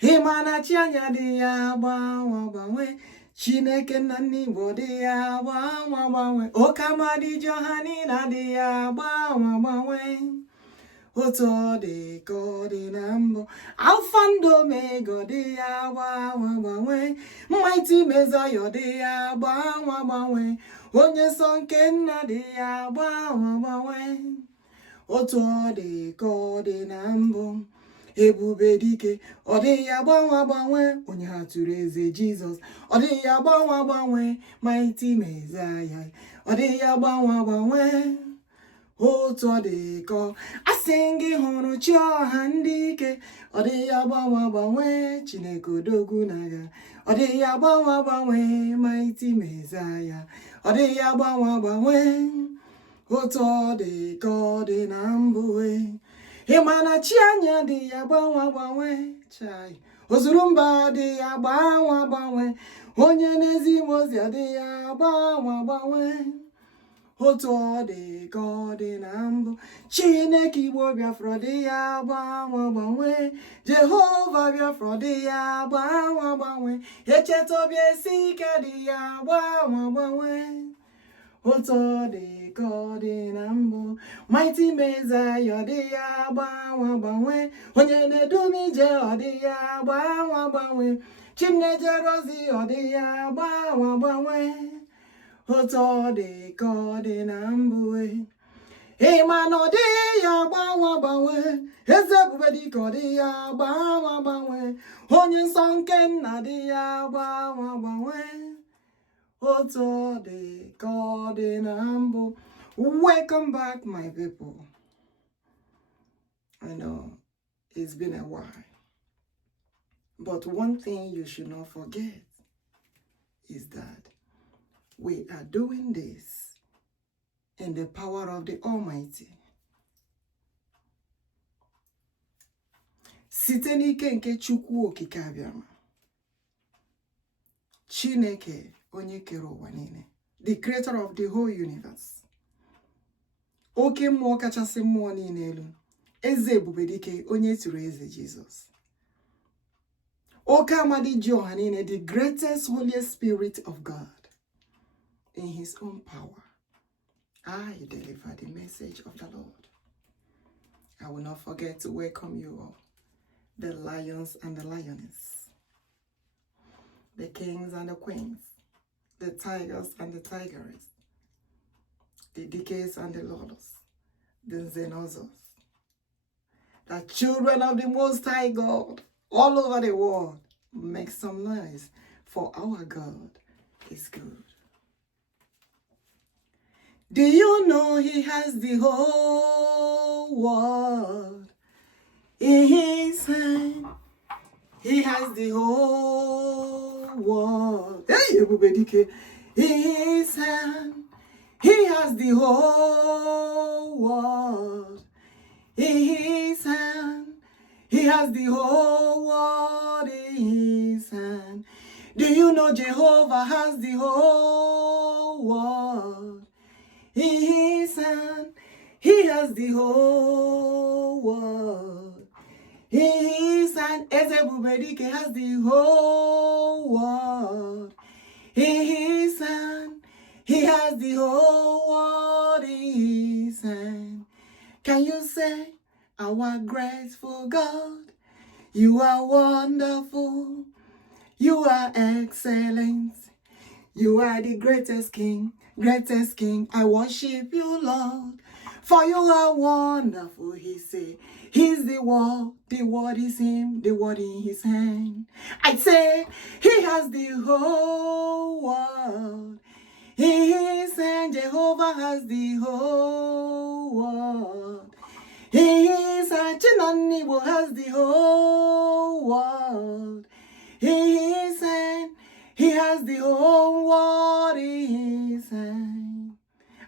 Himana chianya dia bawe. Chineke na n'Igbo dia bawe. OKEAMMADI Johani na dia bawe. Oto de God in Ambo. Alpha and Omega dia bawe. Mighty Messiah dia bawe. Onye sonke na dia bawe. Oto de God in Ambo. Ebubedike, ode ya gbanwe, onye ha tụrụ eze Jesus. Ode ya gbanwe, mighty Messiah. Ode ya gbanwe, otu ọ dị ka asị gị hụrụ chi ọha ndị ike. Ode ya gbanwe, Chineke odogwu n'agha. Ode ya gbanwe, mighty Messiah. Ode ya gbanwe, otu ọ dị ka ọ dị na mbụ. Himana chianya di ya gbanwe chai. Ozurumba di ya gbanwe. Onye n'ezi mozi di ya gbanwe. Otu ọ dị ka ọ dị na mbụ. Chineke Igbo Biafra di ya gbanwe. Jehova Biafra di ya gbanwe. Echeta obi esi ike di ya gbanwe. Otu ọ dị ka ọ dị na mbụ. Mighty Messiah dị ya gbanwe. Onye na-edu m ije ọ dị ya gbanwe. Chimnejere ozi ọ dị ya gbanwe. Otu ọ dị ka ọ dị na mbụ. Ịma na ọ dị ya gbanwe. Eze ebubedike ọ dị ya gbanwe. Onye nsọ nke nna dị ya gbanwe. Otu ọ dị ka ọ dị na mbụ. Welcome back, my people. I know it's been a while, but one thing you should not forget is that we are doing this in the power of the Almighty. Site n'ike nke Chukwuokikeabiam, Chineke onye kere ụwa niile, the creator of the whole universe. Oke mmụọ kachasị mmụọ niile elu, eze ebubedike onye tụrụ eze Jesus. OKEAMMADI ji ọha niile, the greatest Holy Spirit of God. In his own power, I deliver the message of the Lord. I will not forget to welcome you all, the lions and the lioness, the kings and the queens, the tigers and the tigeresses, the decades and the lords, the zenozos, the children of the Most High God, all over the world. Make some noise, for our God is good. Do you know he has the whole world in his hand? He has the whole world. Hey, ebubedike, in his hand. He has the whole world in his hand. He has the whole world in his hand. Do you know Jehovah has the whole world in his hand? He has the whole world in his hand. Ebubedike has the whole world in his hand. He has the whole world in his hand. Can you say, our grateful God, you are wonderful, you are excellent, you are the greatest King, greatest King. I worship you, Lord, for you are wonderful. He said, he's the word is him, the word in his hand. I say, he has the whole world. He is and Jehovah has the whole world. He is and Nnamdi has the whole world. He is and he has the whole world in his hand.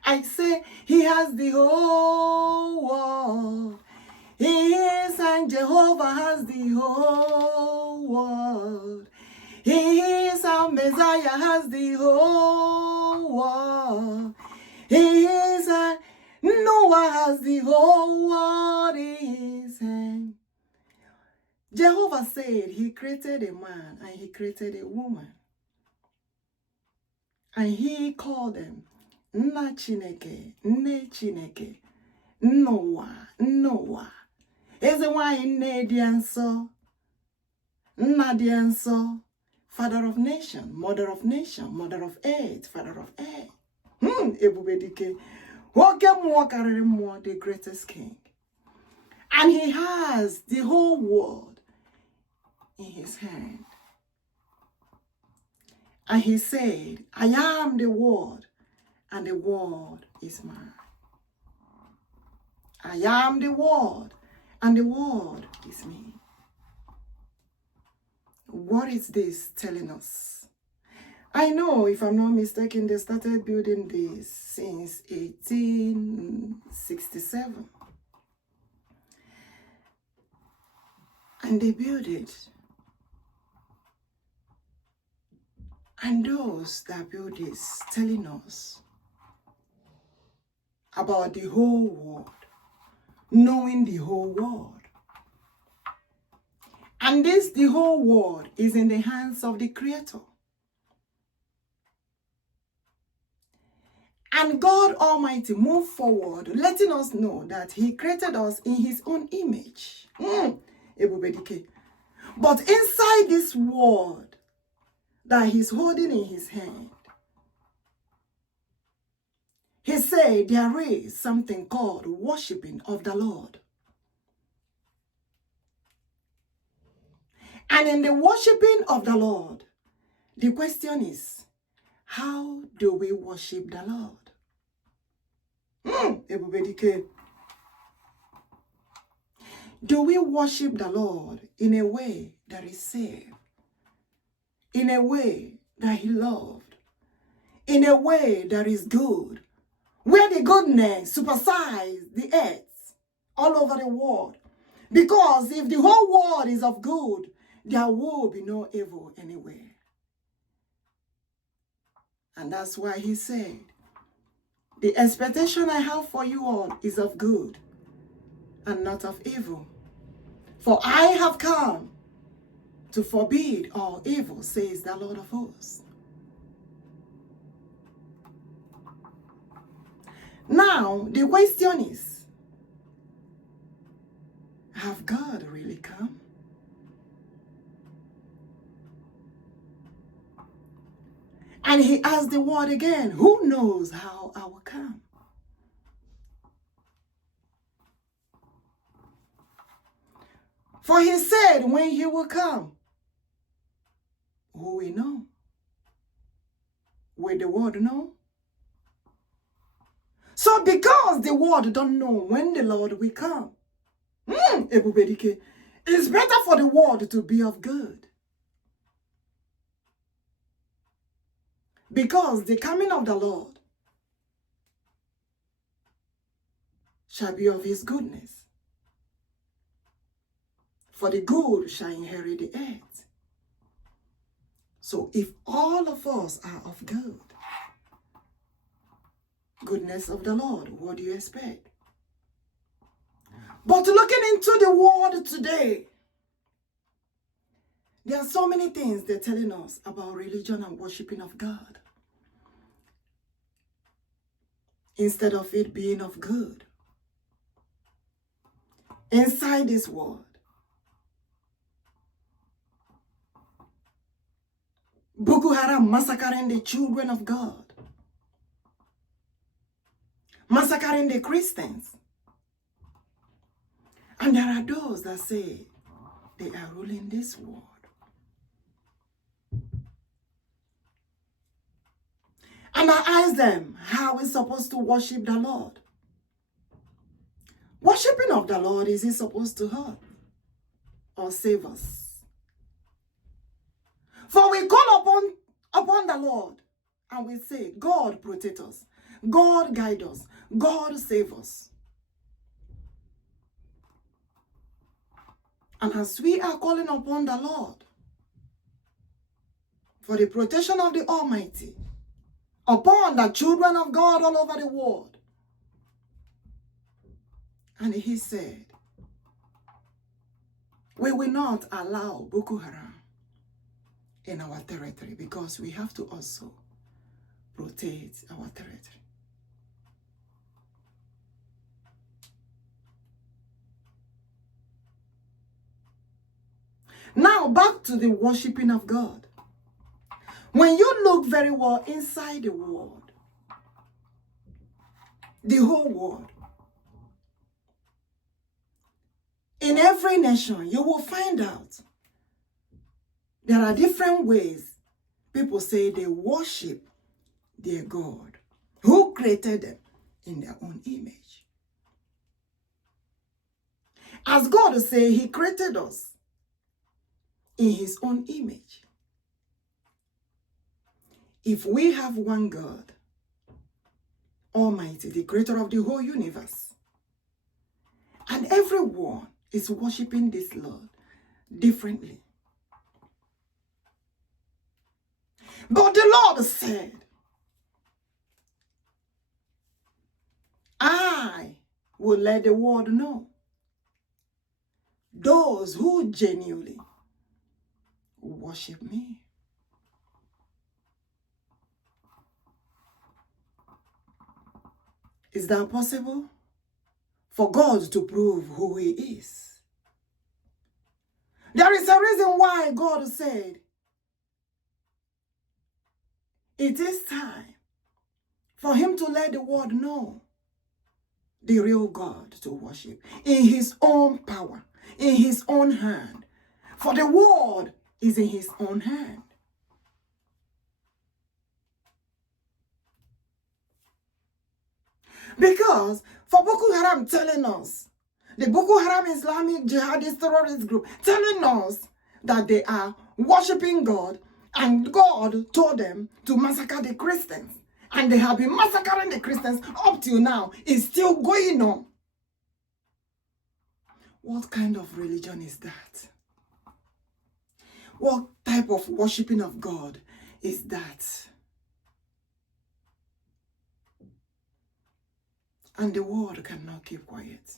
I say he has the whole world. He is and Jehovah has the whole world. He is our Messiah has the whole world. He is a Noah has the whole world in his hand. Jehovah said he created a man and he created a woman. And he called them Nna Chineke, Nne Chineke, Nnowa, Nnowa. Eze nwanyị nne dị nsọ, Nna dị nsọ, Father of nation, Mother of nation, Mother of earth, Father of earth. Ebubedike. OKEAMMADI, the greatest king. And he has the whole world in his hand. And he said, I am the word, and the word is mine. I am the word, and the word is me. What is this telling us? I know, if I'm not mistaken, they started building this since 1867. And they built it. And those that built this telling us about the whole world, knowing the whole world. And this, the whole world, is in the hands of the Creator. And God Almighty moved forward, letting us know that He created us in His own image. Ebubedike. But inside this world that He's holding in His hand, He said there is something called worshiping of the Lord. And in the worshiping of the Lord, the question is, how do we worship the Lord? Ebubedike. Do we worship the Lord in a way that is safe? In a way that He loved? In a way that is good? Where the goodness supersedes the earth all over the world. Because if the whole world is of good, there will be no evil anywhere. And that's why He said, the expectation I have for you all is of good and not of evil. For I have come to forbid all evil, says the Lord of hosts. Now, the question is, have God really come? And He asked the word again, who knows how I will come? For He said when He will come, who will know? Will the world know? So because the world don't know when the Lord will come, Ebubedike, it's better for the world to be of good. Because the coming of the Lord shall be of His goodness. For the good shall inherit the earth. So if all of us are of good, goodness of the Lord, what do you expect? But looking into the world today, there are so many things they're telling us about religion and worshiping of God, instead of it being of good. Inside this world, Boko Haram massacring the children of God, massacring the Christians. And there are those that say they are ruling this world. And I ask them, how are we supposed to worship the Lord? Worshipping of the Lord, is He supposed to hurt or save us? For we call upon the Lord and we say, God protect us, God guide us, God save us. And as we are calling upon the Lord for the protection of the Almighty upon the children of God all over the world, and He said, We will not allow Boko Haram in our territory because we have to also protect our territory. Now back to the worshiping of God. When you look very well inside the world, the whole world, in every nation, you will find out there are different ways people say they worship their God, who created them in their own image. As God says, he created us in his own image. If we have one God, Almighty, the creator of the whole universe, and everyone is worshiping this Lord differently. But the Lord said, I will let the world know those who genuinely worship me. Is that possible? For God to prove who he is. There is a reason why God said, it is time for him to let the world know the real God to worship in his own power, in his own hand. For the world is in his own hand. Because for Boko Haram telling us, the Boko Haram Islamic jihadist terrorist group telling us that they are worshiping God and God told them to massacre the Christians. And they have been massacring the Christians up till now. It's still going on. What kind of religion is that? What type of worshiping of God is that? And the world cannot keep quiet.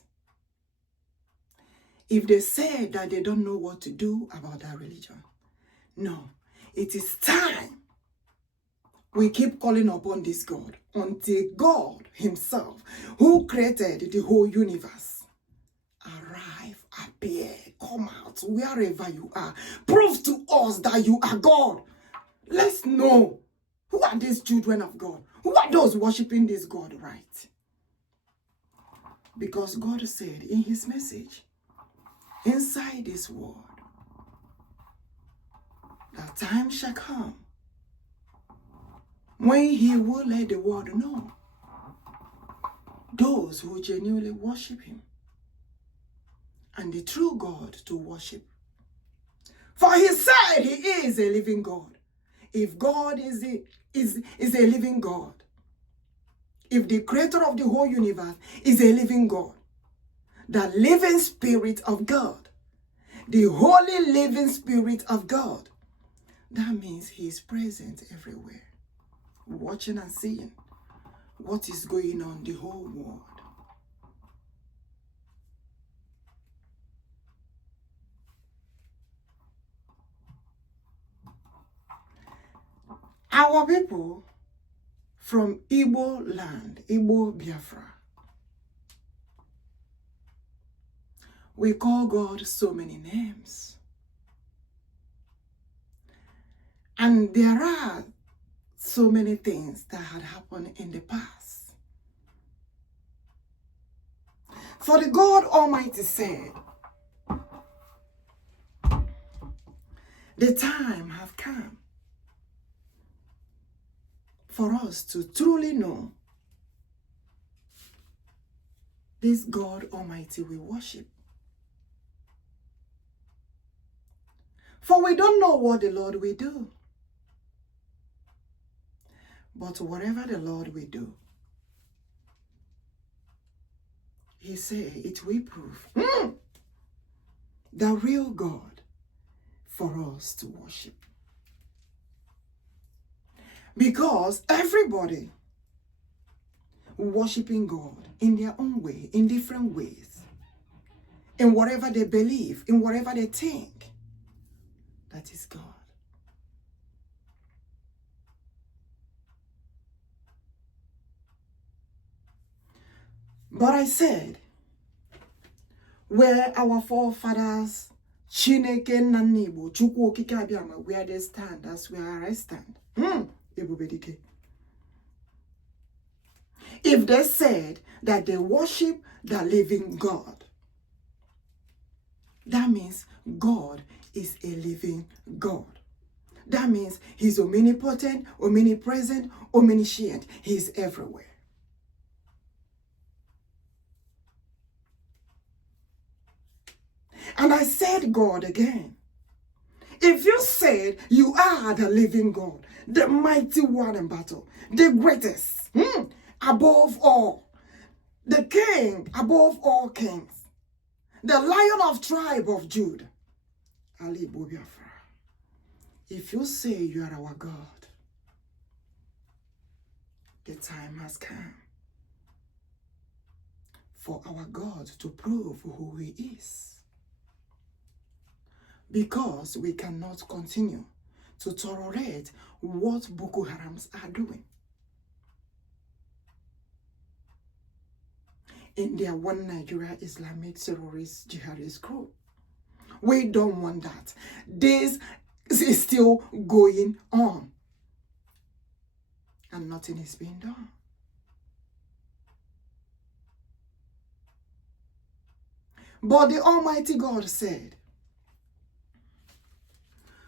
If they say that they don't know what to do about that religion, no, it is time we keep calling upon this God until God himself, who created the whole universe, arrive, appear, come out, wherever you are. Prove to us that you are God. Let's know, who are these children of God? Who are those worshiping this God, right? Because God said in his message, inside this world, that time shall come when he will let the world know those who genuinely worship him and the true God to worship. For he said he is a living God. If God is a living God, if the creator of the whole universe is a living God, the living spirit of God, the holy living spirit of God, that means he is present everywhere, watching and seeing what is going on in the whole world. Our people from Igbo land, Igbo Biafra, we call God so many names. And there are so many things that had happened in the past. For the God Almighty said, the time have come for us to truly know this God Almighty we worship. For we don't know what the Lord will do. But whatever the Lord will do, he said it will prove the real God for us to worship. Because everybody worshiping God in their own way, in different ways. in whatever they believe, in whatever they think. That is God. But I said, where our forefathers, Chineke Nnamdi, Chukwuokikeabiam, where they stand, that's where I stand. Ebubedike. If they said that they worship the living God, that means God is a living God. That means he's omnipotent, omnipresent, omniscient. He's everywhere. And I said, God again, if you said you are the living God, the mighty one in battle, the greatest, above all, the king above all kings, the lion of tribe of Judah, ALAIGBO Biafra, if you say you are our God, the time has come for our God to prove who he is. Because we cannot continue to tolerate what Boko Harams are doing in their one Nigeria Islamic terrorist jihadist group. We don't want that. This is still going on and nothing is being done. But the Almighty God said,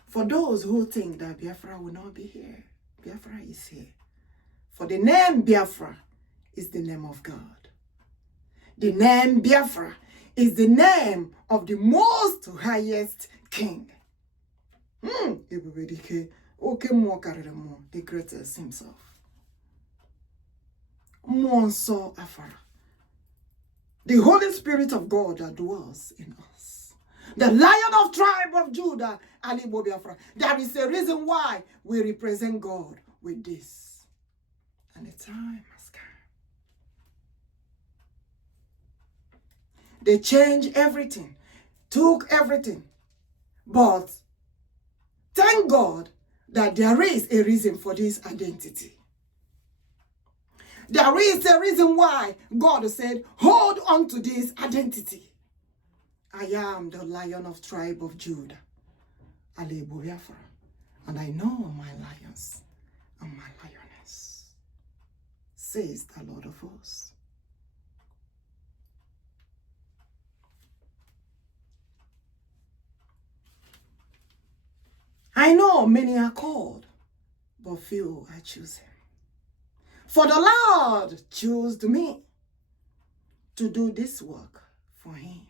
for those who think that Biafra will not be here, Biafra is here. For the name Biafra is the name of God. The name Biafra is the name of the most highest king. Ebubedike, OKEAMMADI, the greatest himself. Monso Afara. The Holy Spirit of God that dwells in us. The Lion of tribe of Judah, ALAIGBO Biafra. There is a reason why we represent God with this. And the time has come. They changed everything, took everything. But thank God that there is a reason for this identity. There is a reason why God said, hold on to this identity. I am the Lion of tribe of Judah, ALAIGBO Biafra, and I know my lions and my lioness, says the Lord of hosts. I know many are called, but few are chosen. For the Lord chose me to do this work for him,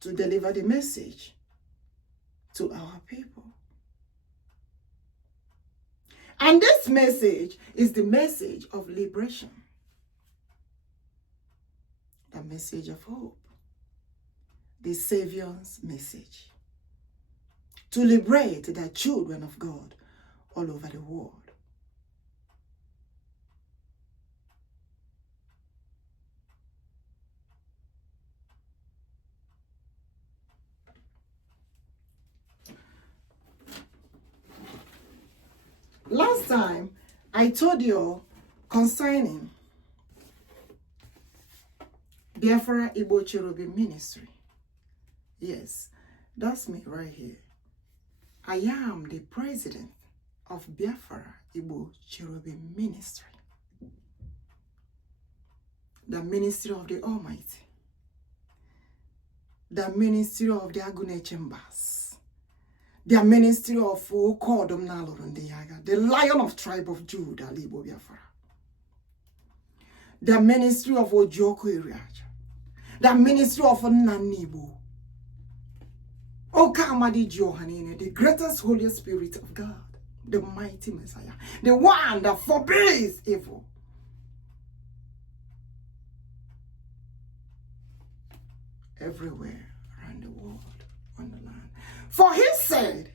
to deliver the message to our people. And this message is the message of liberation, the message of hope, the Savior's message, to liberate the children of God all over the world. Last time, I told you concerning Biafra Igbo CHERUBIM ministry. Yes, that's me right here. I am the president of Biafra Igbo CHERUBIM ministry. The ministry of the Almighty. The ministry of the Agune Chambers. The ministry of condemn, the Lion of tribe of Judah, ALAIGBO Biafra. The ministry of Njoku, the ministry of Nnamdi, OKEAMMADI, the greatest Holy Spirit of God, the mighty Messiah, the one that forbids evil. Everywhere around the world, on the land. For he said,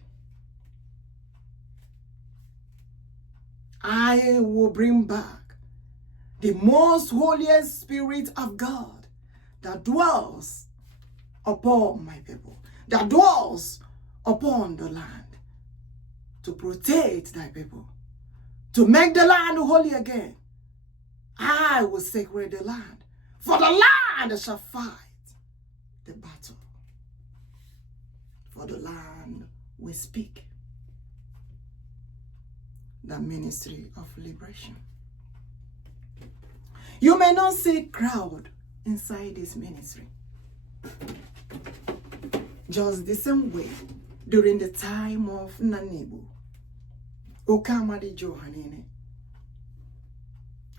I will bring back the most holiest spirit of God that dwells upon my people, that dwells upon the land, to protect thy people, to make the land holy again. I will sacred the land, for the land shall fight the battle. For the land will speak the ministry of liberation. You may not see crowd inside this ministry. Just the same way during the time of Nnamdi, OKEAMMADI Johanine,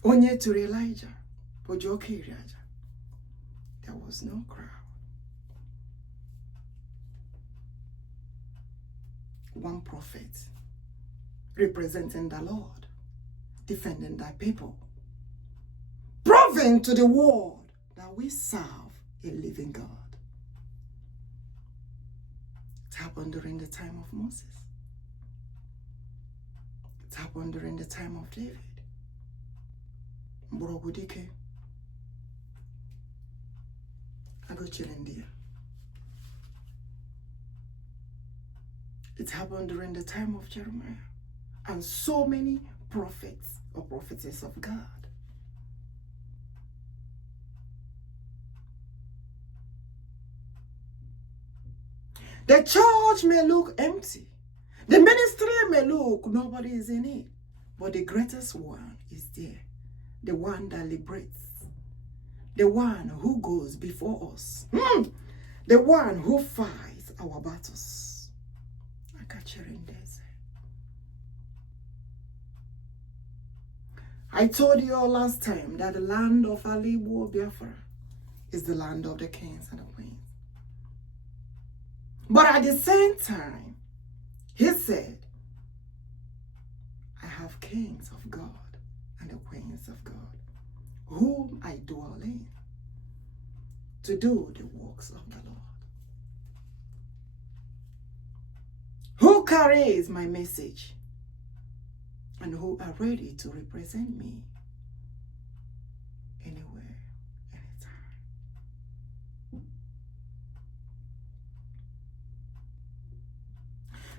Onye to Elijah, Ojokiriaja, there was no crowd. One prophet representing the Lord, defending thy people, proving to the world that we serve a living God. It happened during the time of Moses. It happened during the time of David. Ebubedike, it happened during the time of Jeremiah and so many prophets or prophetess of God. The church may look empty. The ministry may look, nobody is in it. But the greatest one is there. The one that liberates. The one who goes before us. The one who fights our battles. I told you all last time that the land of ALAIGBO, Biafra, is the land of the kings and the queens. But at the same time, he said, I have kings of God and the queens of God, whom I dwell in, to do the works of the Lord. Who carries my message and who are ready to represent me anywhere, anytime.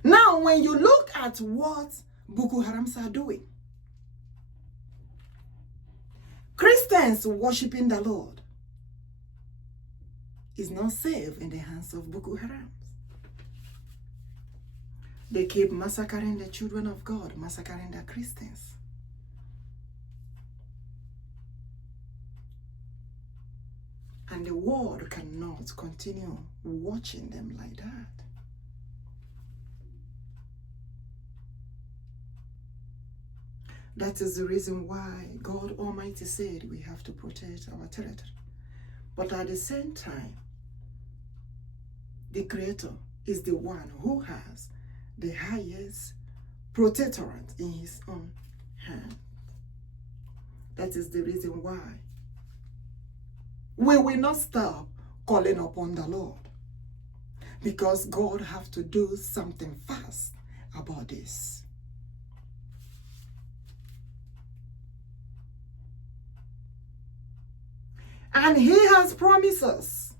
Now, when you look at what Boko Harams are doing, Christians worshiping the Lord is not safe in the hands of Boko Haram. They keep massacring the children of God, massacring the Christians. And the world cannot continue watching them like that. That is the reason why God Almighty said we have to protect our territory. But at the same time, the Creator is the one who has the highest protectorate in his own hand. That is the reason why we will not stop calling upon the Lord, because God has to do something fast about this. And he has promised us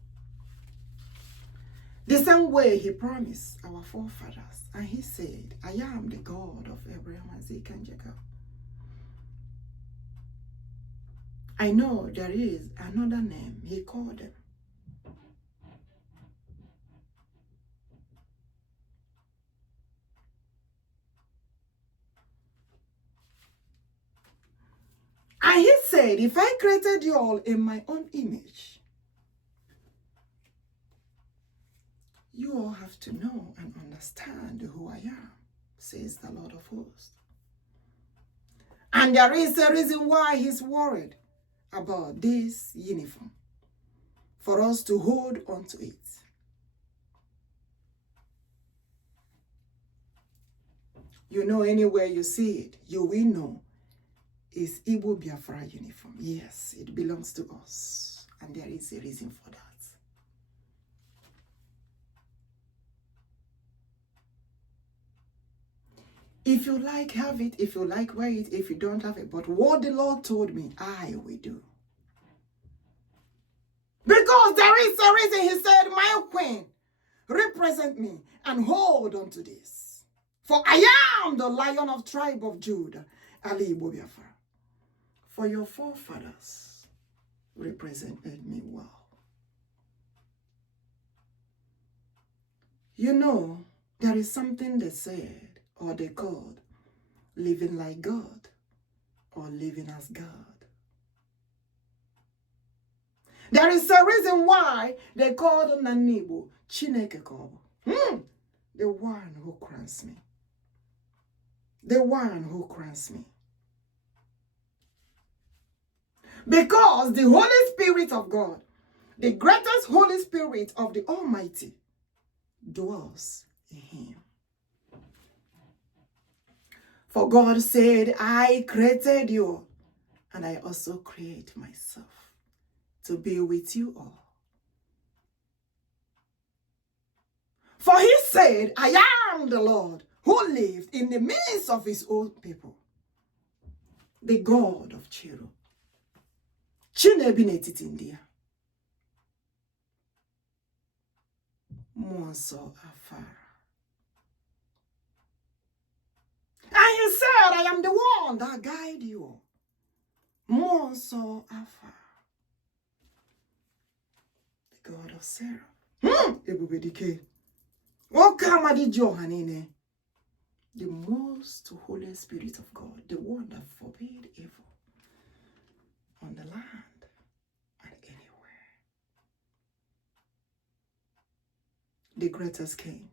the same way he promised our forefathers. And he said, I am the God of Abraham, Isaac, and Jacob. I know there is another name he called them. And he said, if I created you all in my own image, you all have to know and understand who I am, says the Lord of hosts. And there is a reason why he's worried about this uniform, for us to hold on to it. You know, anywhere you see it, you will know it's Igbo Biafra uniform. Yes, it belongs to us, and there is a reason for that. If you like, have it. If you like, wear it. If you don't, have it. But what the Lord told me, I will do. Because there is a reason he said, my queen, represent me and hold on to this. For I am the Lion of tribe of Judah, ALAIGBO Biafra. For your forefathers represented me well. You know, there is something they said or they called living like God or living as God. There is a reason why they called Nnamdi the one who crowns me. The one who crowns me. Because the Holy Spirit of God, the greatest Holy Spirit of the Almighty, dwells in him. For God said, I created you, and I also create myself to be with you all. For he said, I am the Lord who lived in the midst of his own people, the God of Cherub. Chinebinetiti India. Monso Afara. And he said, I am the one that guide you. Monso Afara. The God of Sarah. Ebubedike. OKEAMMADI. The most Holy Spirit of God, the one that forbade evil on the land and anywhere. The greatest king.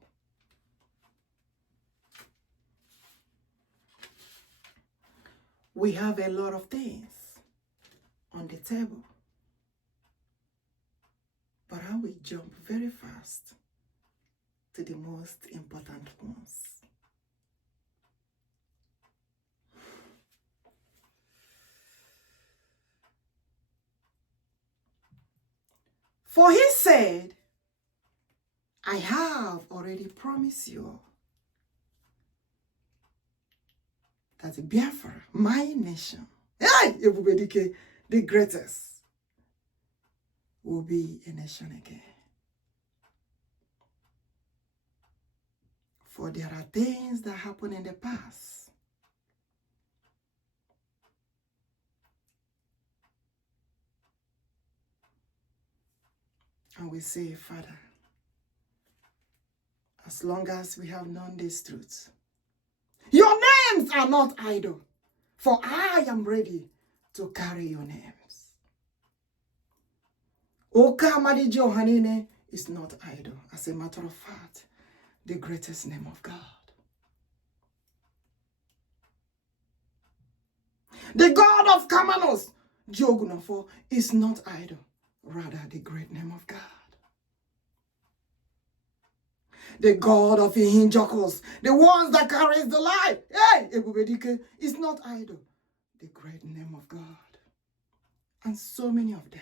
We have a lot of things on the table, but I will jump very fast to the most important ones. For he said, I have already promised you that Biafra, my nation, ebubedike, the greatest, will be a nation again. For there are things that happened in the past. And we say, Father, as long as we have known this truth, your names are not idle, for I am ready to carry your names. OKEAMMADI is not idle. As a matter of fact, the greatest name of God. The God of Kamanos, Njoku, is not idle, rather the great name of God. The God of Njokus, the ones that carries the life, ebubedike, is not idle, the great name of God. And so many of them.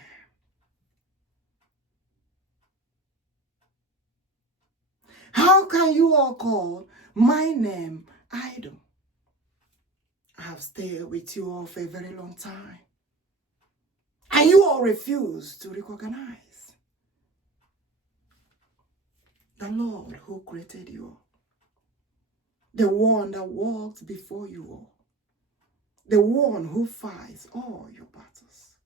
How can you all call my name idle? I have stayed with you all for a very long time, and you all refuse to recognize the Lord who created you, the one that walks before you all, the one who fights all your battles,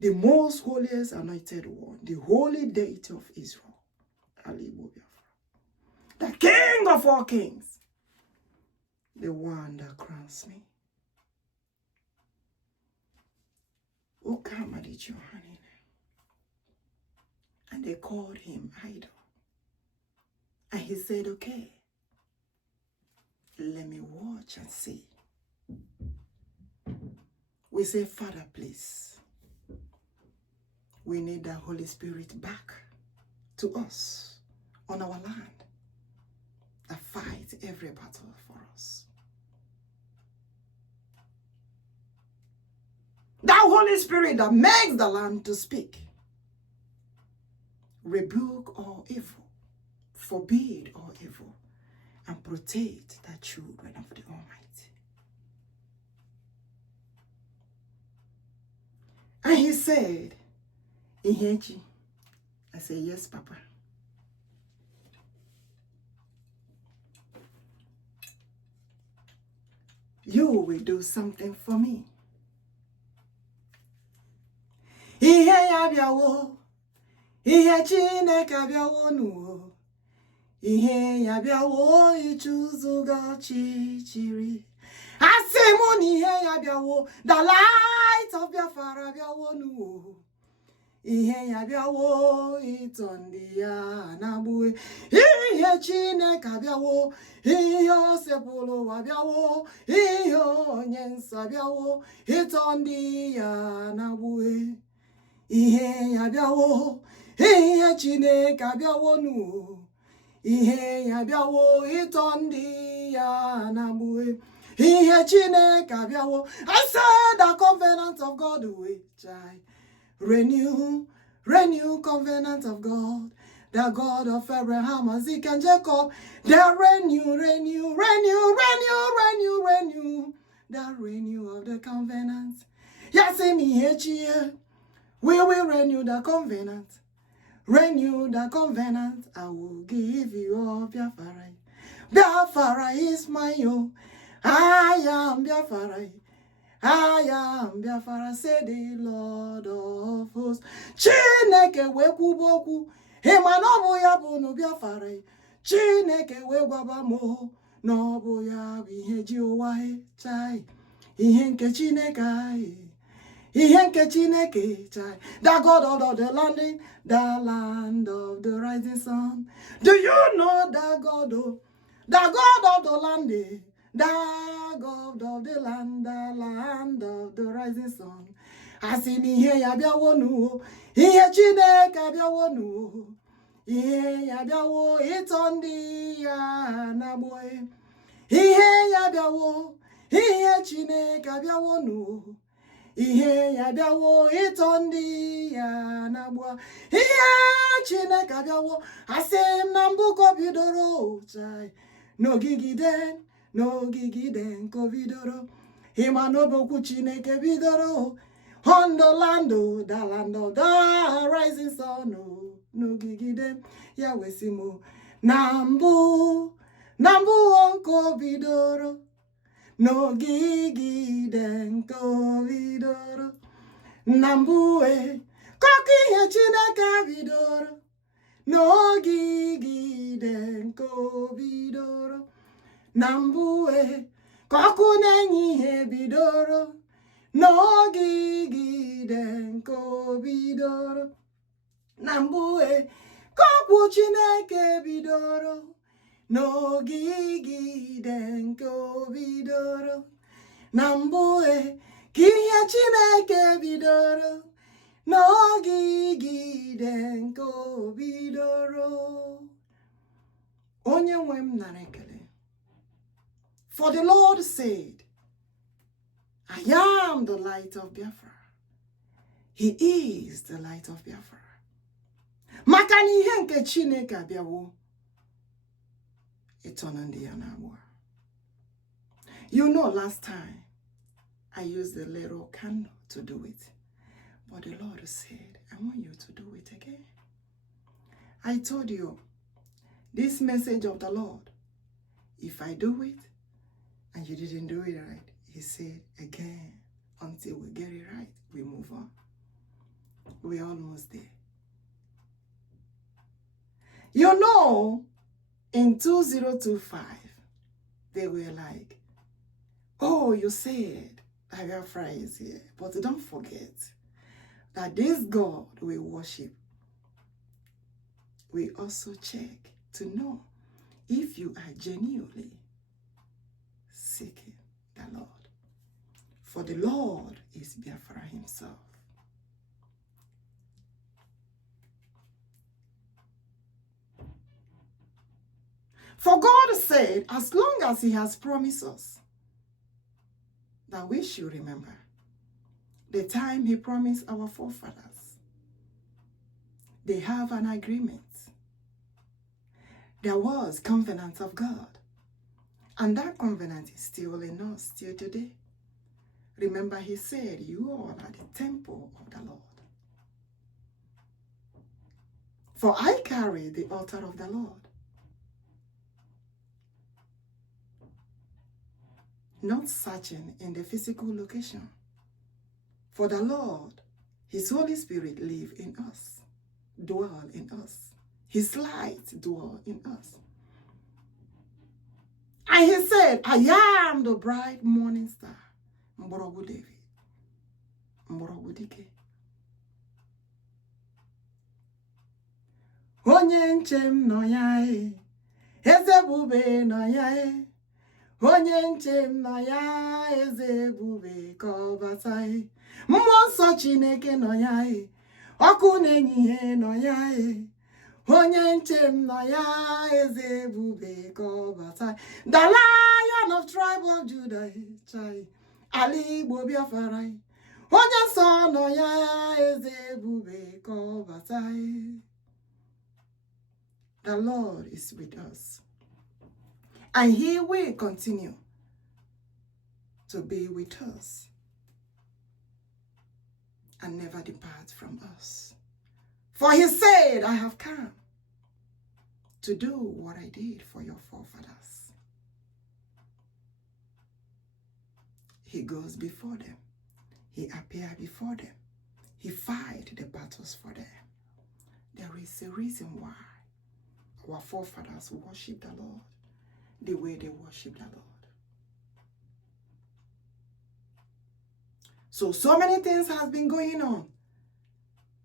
the most holiest anointed one, the holy deity of Israel, ALAIGBO Biafra, the King of all kings, the one that crowns me. OKEAMMADI. And they called him idol. And he said, okay, let me watch and see. We say, Father, please, we need the Holy Spirit back to us on our land that fights every battle for us. That Holy Spirit that makes the land to speak. Rebuke all evil, forbid all evil, and protect the children of the Almighty. And he said, Ihechi. I said, yes, Papa. You will do something for me. Ihe ya biawo, ihe Chineke biawo nuwo. Ihe ya biawo ichuzuga chichiri. Asimu ni ihe ya biawo, the light of Biafra biawo nuwo. Ihe ya biawo itondi ya nabue. Ihe Chineke biawo, ihe osepulu wa biawo, ihe onyensa biawo itondi ya nabue. Ihe ya biawo, ihe Chineke biawo nu. Ihe ya biawo itondi ya nabue. Ihe Chineke biawo. I said the covenant of God which I renew covenant of God, the God of Abraham, Isaac, and Jacob. The renew of the covenant. Yes, we will renew the covenant. Renew the covenant. I will give you all Biafra. Biafra is my own. I am Biafra. I am Biafra, said the Lord of hosts. Chineke we kuboku. Himanobu ya bunu Biafra. Chineke we wabamo. Nobu ya biheji owahe chai. Ihenke Chineke. Ihenke Chineke chai. The God of the land, the land of the rising sun. Do you know the God of the land? The God of the land of the rising sun. Asini ihe ya biawo nu, ihe Chineke biawo nu, ihe ya biawo itondi ya nabue. Ihe ya biawo, ihe Chineke biawo nu, ihe ya biawo itondi ya nabua. Ihe Chineke biawo, asim na mbuko bidoro chai, no gigiden. No gigiden ko bidoro. Himanoboku Chineke bidoro. On the land of the rising sun. No gigiden. Yahweh simo. Nambu ko bidoro. No gigiden ko bidoro. Nambu koki Chineke bidoro. No gigiden ko bidoro. Nambue, kokunenyi he bidoro, no gigiden ko bidoro. Nambue, koku Chineke bidoro, no gigiden ko bidoro. Nambue, kiye Chineke bidoro, no gigiden ko bidoro. Onye nwem narekele. For the Lord said, I am the light of Biafra. He is the light of Biafra. Makani ihe nke Chineke abiawo. Itonandi anabua. You know, last time I used the little candle to do it. But the Lord said, I want you to do it again. I told you, this message of the Lord, if I do it, and you didn't do it right, he said again, until we get it right, we move on. We're almost there. You know, in 2025, they were like, oh, you said Biafra is here. But don't forget that this God we worship, we also check to know if you are genuinely seeking the Lord. For the Lord is Biafra himself. For God said, as long as he has promised us, that we should remember the time he promised our forefathers. They have an agreement. There was covenant of God And that covenant is still in us, still today. Remember, he said, you all are the temple of the Lord. For I carry the altar of the Lord. Not searching in the physical location. For the Lord, his Holy Spirit live in us, dwell in us. His light dwell in us. And he said, I am the bright morning star. Mborogu David. Mborogu Onye nchem no ya e. Ezebube no ya e. Onye nchem no ya ezebube kọbata e. Mmụọ nsọ Chineke no ya e. Ọkụ na-enye ihe no ya e. Onye nchem no ya ezebube kọbata. The Lion of tribe of Judah chai. ALAIGBO Biafra. Onye nsọ no ya ezebube kọbata. The Lord is with us. And he will continue to be with us and never depart from us. For he said, I have come to do what I did for your forefathers. He goes before them. He appears before them. He fights the battles for them. There is a reason why our forefathers worship the Lord the way they worship the Lord. So many things has been going on,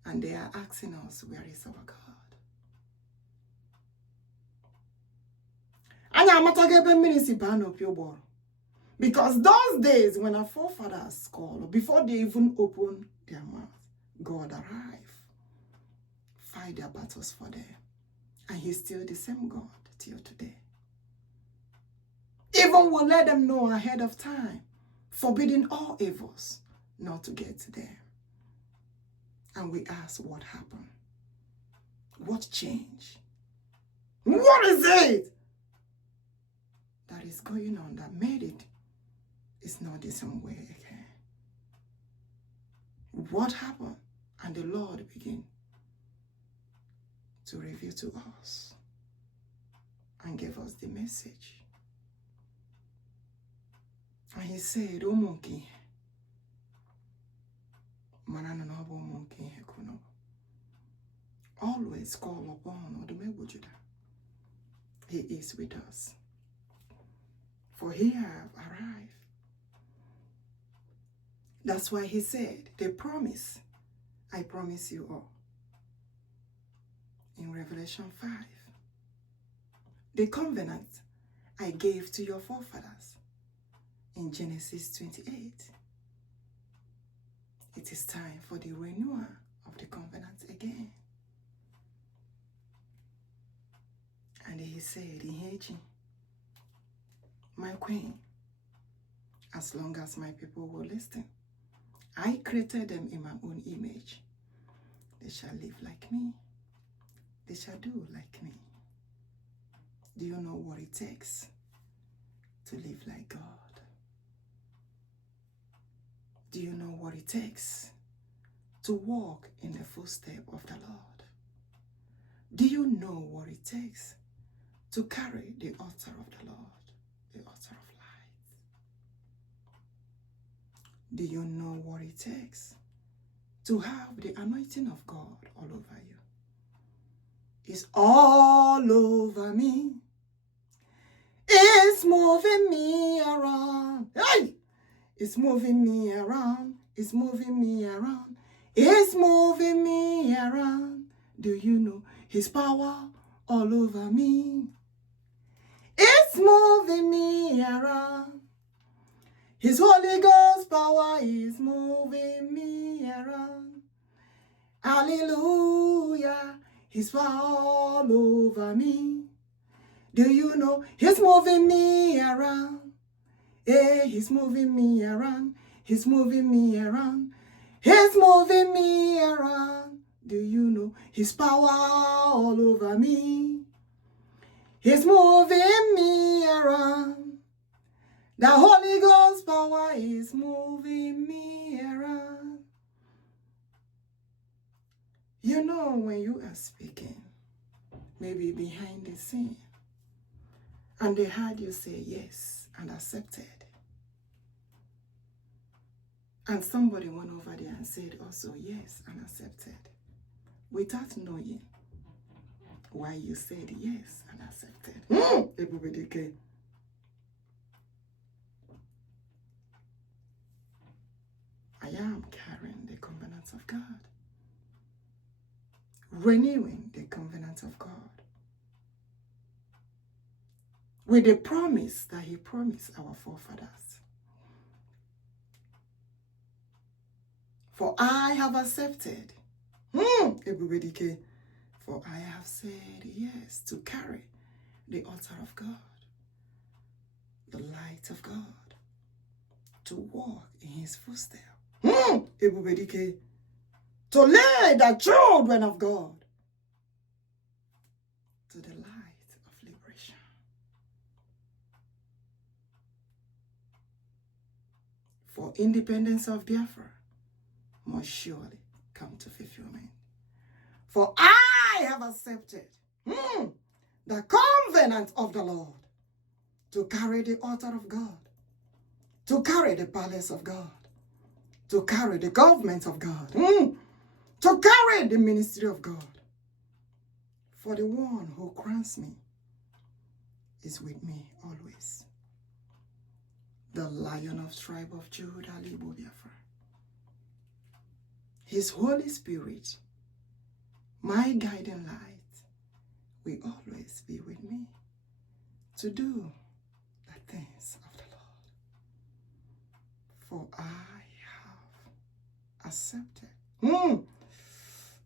and they are asking us, where is our God? Because those days when our forefathers called, before they even open their mouth, God arrived, fight their battles for them. And he's still the same God till today. Even will let them know ahead of time, forbidding all evils not to get to them. And we ask, what happened? What changed? What is it that is going on that made it is not the same way again? What happened? And the Lord began to reveal to us and gave us the message. And he said, always call upon ODOGWU JUDA. He is with us. For he have arrived. That's why he said, the promise, I promise you all. In Revelation 5, the covenant I gave to your forefathers. In Genesis 28, it is time for the renewal of the covenant again. And he said, my queen, as long as my people will listen, I created them in my own image. They shall live like me. They shall do like me. Do you know what it takes to live like God? Do you know what it takes to walk in the footsteps of the Lord? Do you know what it takes to carry the altar of the Lord, the altar of light? Do you know what it takes to have the anointing of God all over you? It's all over me. It's moving me around. Hey! It's moving me around. It's moving me around. It's moving me around. Do you know his power all over me? It's moving me around. His Holy Ghost power is moving me around. Hallelujah. His power all over me. Do you know he's moving me around? Hey, he's moving me around. He's moving me around. He's moving me around. Do you know his power all over me? He's moving me around. The Holy Ghost power is moving me around. You know, when you are speaking, maybe behind the scene, and they heard you say yes and accepted. And somebody went over there and said also yes and accepted, without knowing why you said yes and accepted. Ebubedike. I am carrying the covenant of God, renewing the covenant of God, with the promise that he promised our forefathers. For I have accepted, ebubedike, for I have said yes to carry the altar of God, the light of God, to walk in his footsteps. Ebubedike, to lead the children of God to the light of liberation. For independence of Biafra must surely come to fulfillment. For I have accepted the covenant of the Lord to carry the altar of God, to carry the palace of God, to carry the government of God, to carry the ministry of God. For the one who crowns me is with me always. The Lion of tribe of Judah, ALAIGBO Biafra. His Holy Spirit, my guiding light, will always be with me to do the things of the Lord. For I have accepted.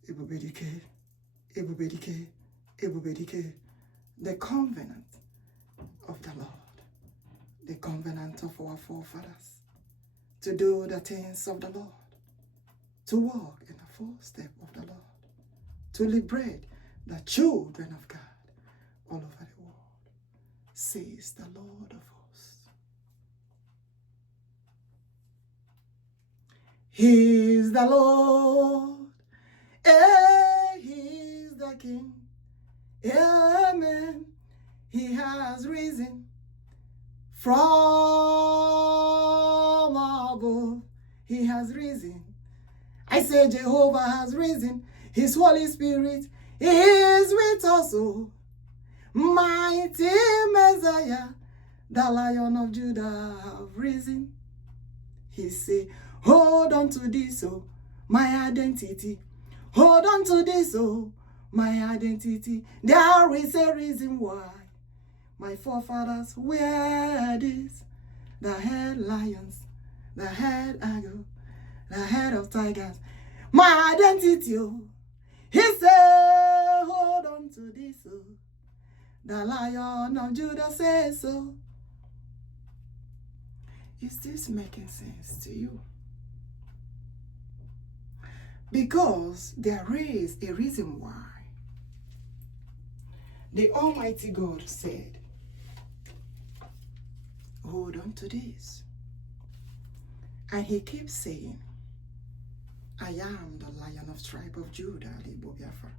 Ebubedike, ebubedike, ebubedike, the covenant of the Lord, the covenant of our forefathers, to do the things of the Lord, to walk in the footsteps of the Lord, to liberate the children of God all over the world, says the Lord of hosts. He is the Lord, He is the King, amen. He has risen from above. He has risen. I say Jehovah has risen. His Holy Spirit is with us. Oh, mighty Messiah, the Lion of Judah have risen. He say, hold on to this, oh, my identity. Hold on to this, oh, my identity. There is a reason why my forefathers wear this. The head lions, the head eagle, the head of tigers. My identity, oh. He said, hold on to this, oh. The Lion of Judah says so. Is this making sense to you? Because there is a reason why the Almighty God said, hold on to this. And he keeps saying, I am the Lion of tribe of Judah, ALAIGBO Biafra.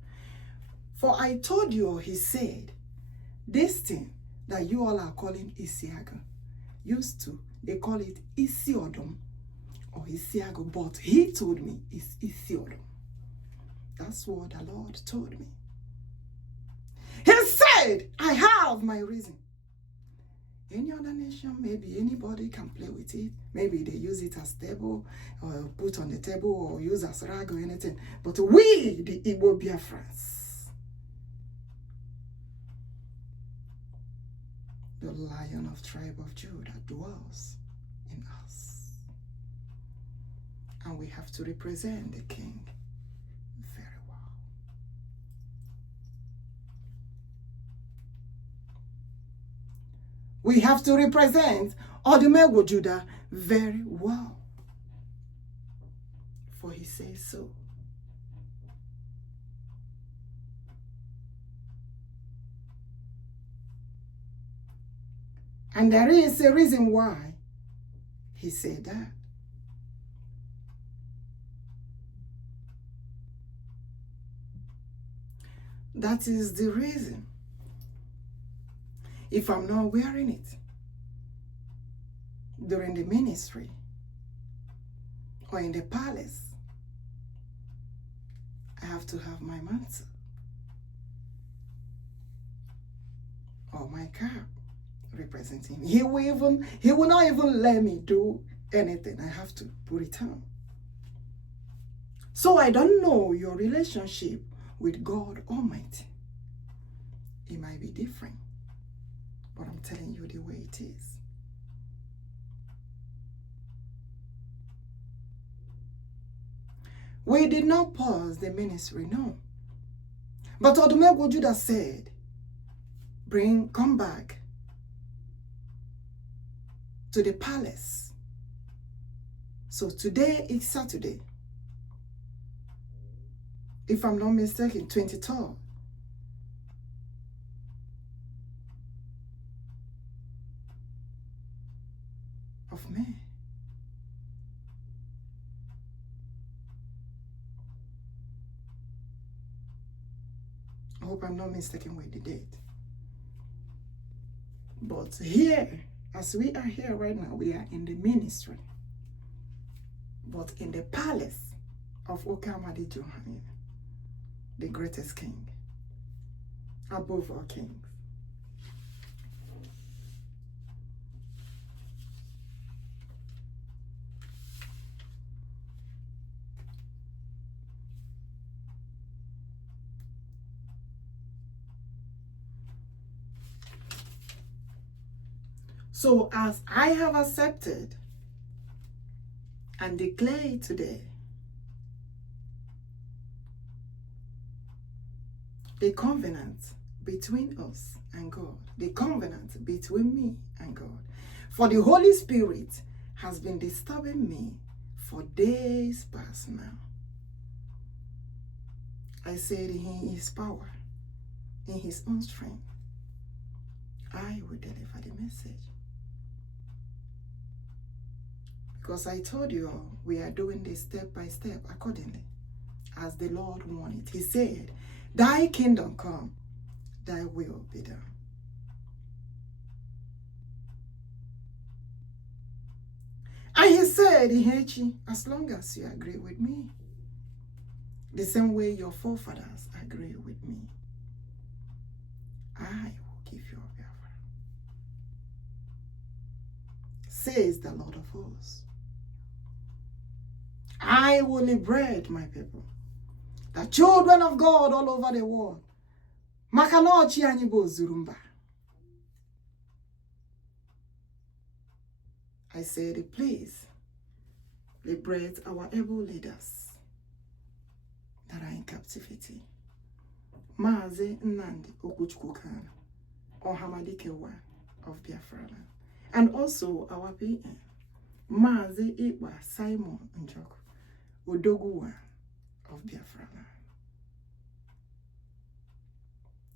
For I told you, he said, this thing that you all are calling Isiaga, used to, they call it Isiodom or Isiago, but he told me it's Isiodom. That's what the Lord told me. He said, I have my reason. Any other nation, maybe anybody can play with it. Maybe they use it as table or put on the table or use as rag or anything. But we, the Igbo Biafrans, the Lion of tribe of Judah dwells in us. And we have to represent the King very well. We have to represent Odumegwu Judah very well. For he says so. And there is a reason why he said that. That is the reason. If I'm not wearing it during the ministry or in the palace, I have to have my mantle or my cap representing. He will not even let me do anything. I have to put it on. So I don't know your relationship with God Almighty. It might be different, but I'm telling you the way it is. We did not pause the ministry, no. But Odumegwu Judah said, come back to the palace. So today is Saturday. If I'm not mistaken, 23rd. of May. I hope I'm not mistaken with the date. But here, as we are here right now, we are in the ministry. But in the palace of OKEAMMADI, the greatest king, above all kings. So as I have accepted and declared today, the covenant between us and God, the covenant between me and God. For the Holy Spirit has been disturbing me for days past now. I said in His power, in His own strength, I will deliver the message. Because I told you all, we are doing this step by step accordingly, as the Lord wanted. He said, thy kingdom come, thy will be done. And He said, Ihechi, as long as you agree with me, the same way your forefathers agree with me, I will give you a Biafra, says the Lord of hosts. I will liberate my people, the children of God all over the world. Makanochi anibo zurumba. I said, please liberate our able leaders that are in captivity. MAZI Nnamdi Chukwuokikeabiam, OHAMADIKE of BiafraLand, and also our PM, MAZI Ekpa Simon Njoku, ODOGWU of BiafraLand.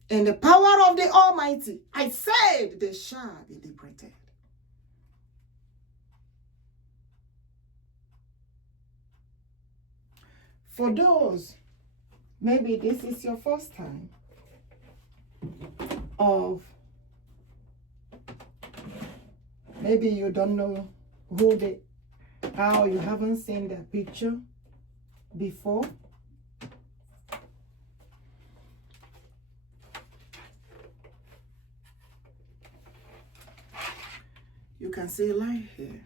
In the power of the Almighty, I said they shall be liberated. For those, maybe this is your first time of, maybe you don't know who they are, you haven't seen their picture before. You can see light here.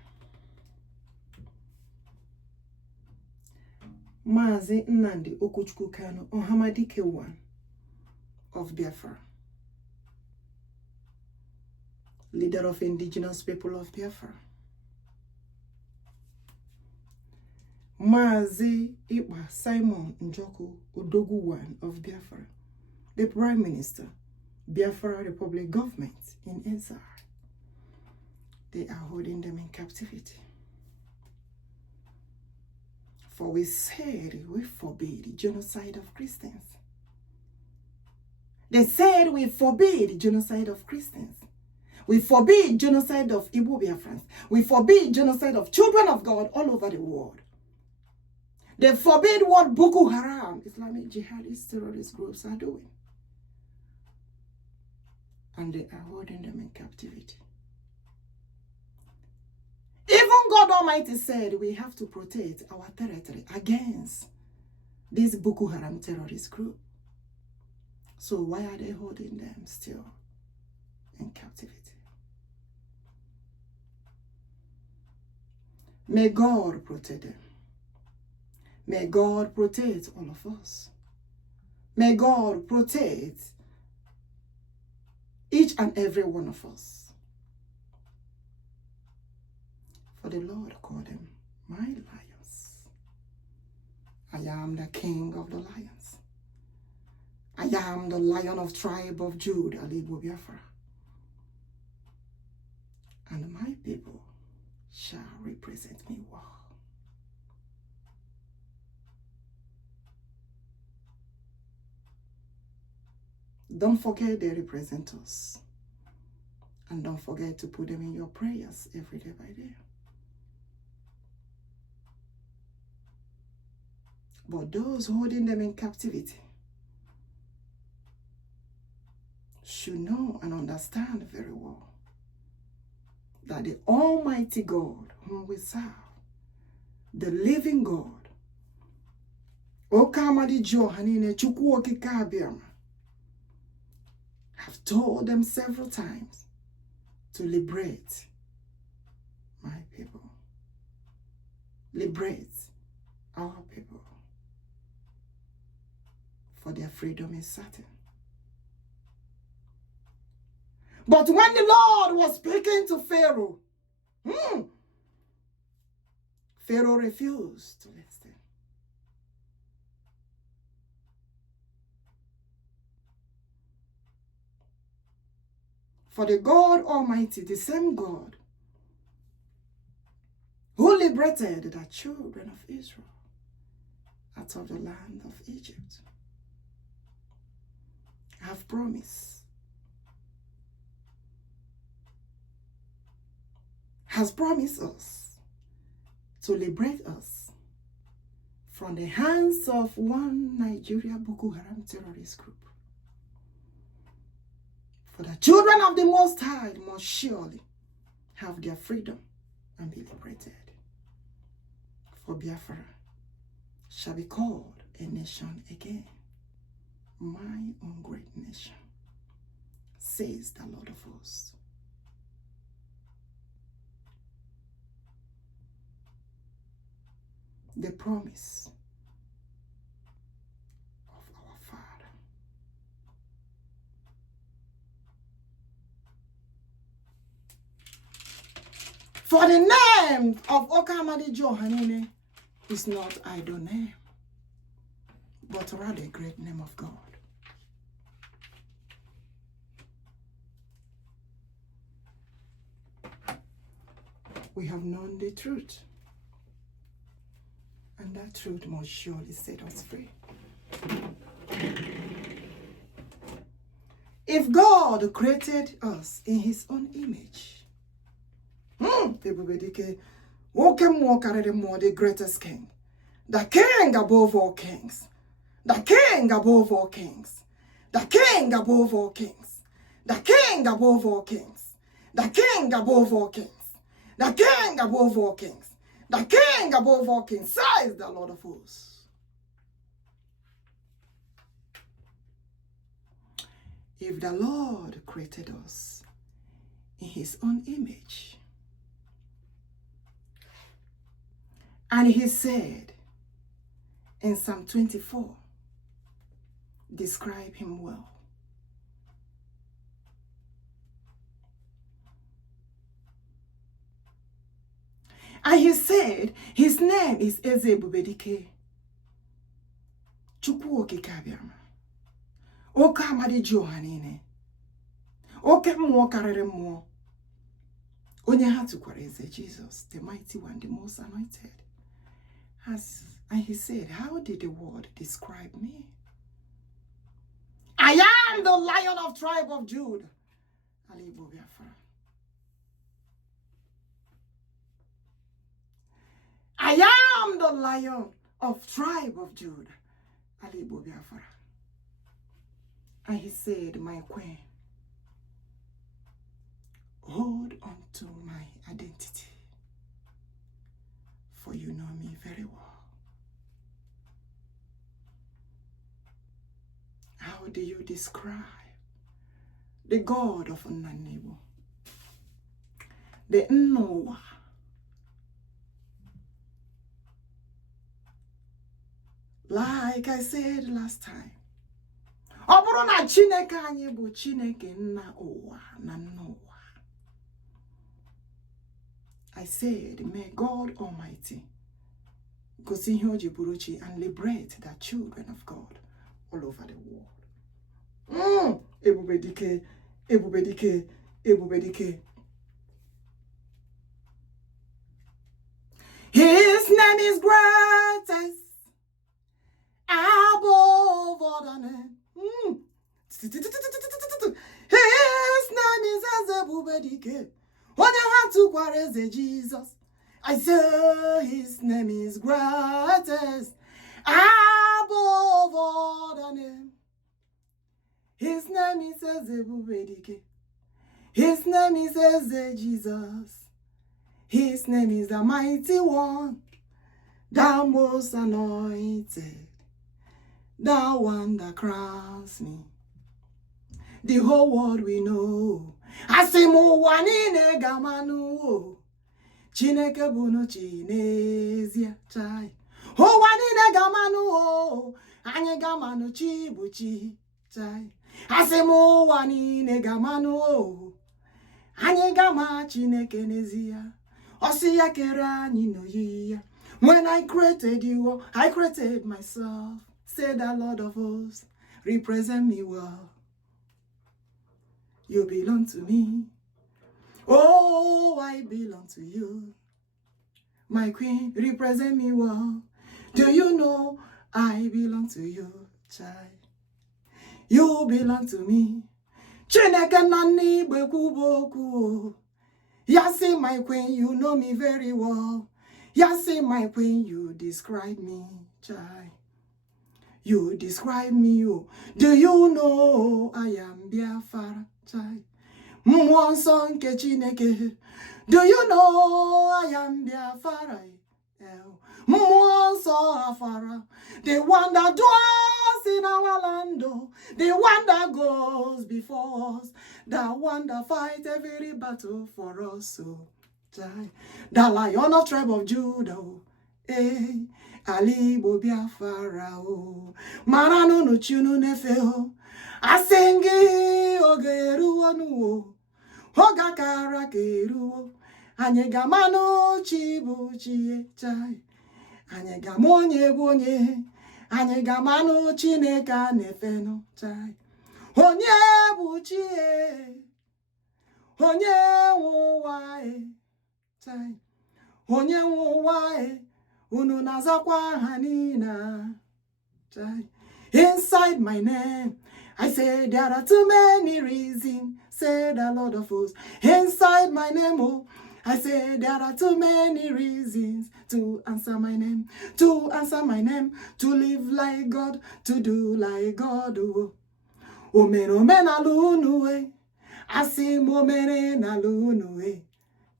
MAZI Nnamdi Chukwuokikeabiam, OHAMADIKE of Biafra, leader of indigenous people of Biafra. MAZI Ekpa Simon Njoku, ODOGWU of Biafra, the Prime Minister, Biafra Republic government in exile. They are holding them in captivity. For we said we forbid the genocide of Christians. They said we forbid the genocide of Christians. We forbid genocide of Igbo Biafrans. We forbid genocide of children of God all over the world. They forbid what Boko Haram, Islamic jihadist terrorist groups, are doing. And they are holding them in captivity. Even God Almighty said we have to protect our territory against this Boko Haram terrorist group. So why are they holding them still in captivity? May God protect them. May God protect all of us. May God protect each and every one of us. For the Lord called them my lions. I am the king of the lions. I am the lion of tribe of Judah, ALAIGBO Biafra. And my people shall represent me well. Don't forget they represent us. And don't forget to put them in your prayers every day by day. But those holding them in captivity should know and understand very well that the Almighty God whom we serve, the living God, OKEAMMADI Chukwuokikeabiam, have told them several times to liberate my people. Liberate our people. For their freedom is certain. But when the Lord was speaking to Pharaoh, Pharaoh refused to listen. For the God Almighty, the same God who liberated the children of Israel out of the land of Egypt, have promised, has promised us to liberate us from the hands of one Nigeria Boko Haram terrorist group. For the children of the Most High must surely have their freedom and be liberated. For Biafra shall be called a nation again, my own great nation, says the Lord of hosts. The promise of our Father. For the name of OKEAMMADI is not idle name, but rather a great name of God. We have known the truth, and that truth must surely set us free. If God created us in his own image, ebubedike, the greatest king, the king above all kings, the king above all kings, the king above all kings, the king above all kings, the king above all kings, the king above all kings, the king above all kings, says the Lord of hosts. If the Lord created us in his own image, and he said in Psalm 24, describe him well. And he said his name is ebubedike, Chukwuokikeabiam, OKEAMMADI OKEAMMADI, onye ha tụkwara eze Jesus, the mighty one, the most anointed. And he said, how did the word describe me? I am the lion of tribe of Judah, ALAIGBO Biafra. I am the Lion of tribe of Judah. ALAIGBO Biafra. And he said, my queen, hold on to my identity, for you know me very well. How do you describe the God of Nnamdi? The Nnowa. Like I said last time, ọ bụrụ na Chineke anyị bụ Chineke nna ụwa na nnowa. I said, may God Almighty gosi ihe o ji bụrụ chi and liberate the children of God all over the world. Ebubedike, ebubedike, ebubedike. His name is greatest above other name. His name is ebubedike. When you have to quarrel Jesus, I say his name is greatest above other name. His name is ebubedike. His name is Jesus. His name is the mighty one, the most anointed, the one that crowns me. The whole world we know. Asimu wanine gamanu. Chineke bunu chinezia chai. Ho wanine gamanu. Anye gamanu chibuchi chai. Asimu wanine gamanu. Anye gama chineke nezia. Osiya kera ninoyiya. When I created you, I created myself. Say the Lord of hosts, represent me well. You belong to me. Oh, I belong to you. My queen, represent me well. Do you know I belong to you, child? You belong to me. Chineke nani bekuboku. Yasi, my queen, you know me very well. Yasi, my queen, you describe me, child. You describe me, oh. Do you know I am Biafra, child? Mwanson ke Chineke. Do you know I am Biafra? Mwanson Afara. The one that dwells in our land, oh. The one that goes before us. The one that fights every battle for us, oh. Child. The Lion of tribe of Judah, oh. Hey. ALAIGBO Biafra o maranu no chunu nefe o asengi ogeru onu o hoga kara keru o anye gamanu chibu chie chai anye gamonye bonye anye gamanu Chineke nefe no chai onye bu chie onye nwuwa e chai onye nwuwa e unu nazakwa hanina. Inside my name, I say there are too many reasons, say the Lord of hosts. Inside my name, oh, I say there are too many reasons to answer my name, to answer my name, to live like God, to do like God. Oh, omeno mena lunue, asimo mene na lunue,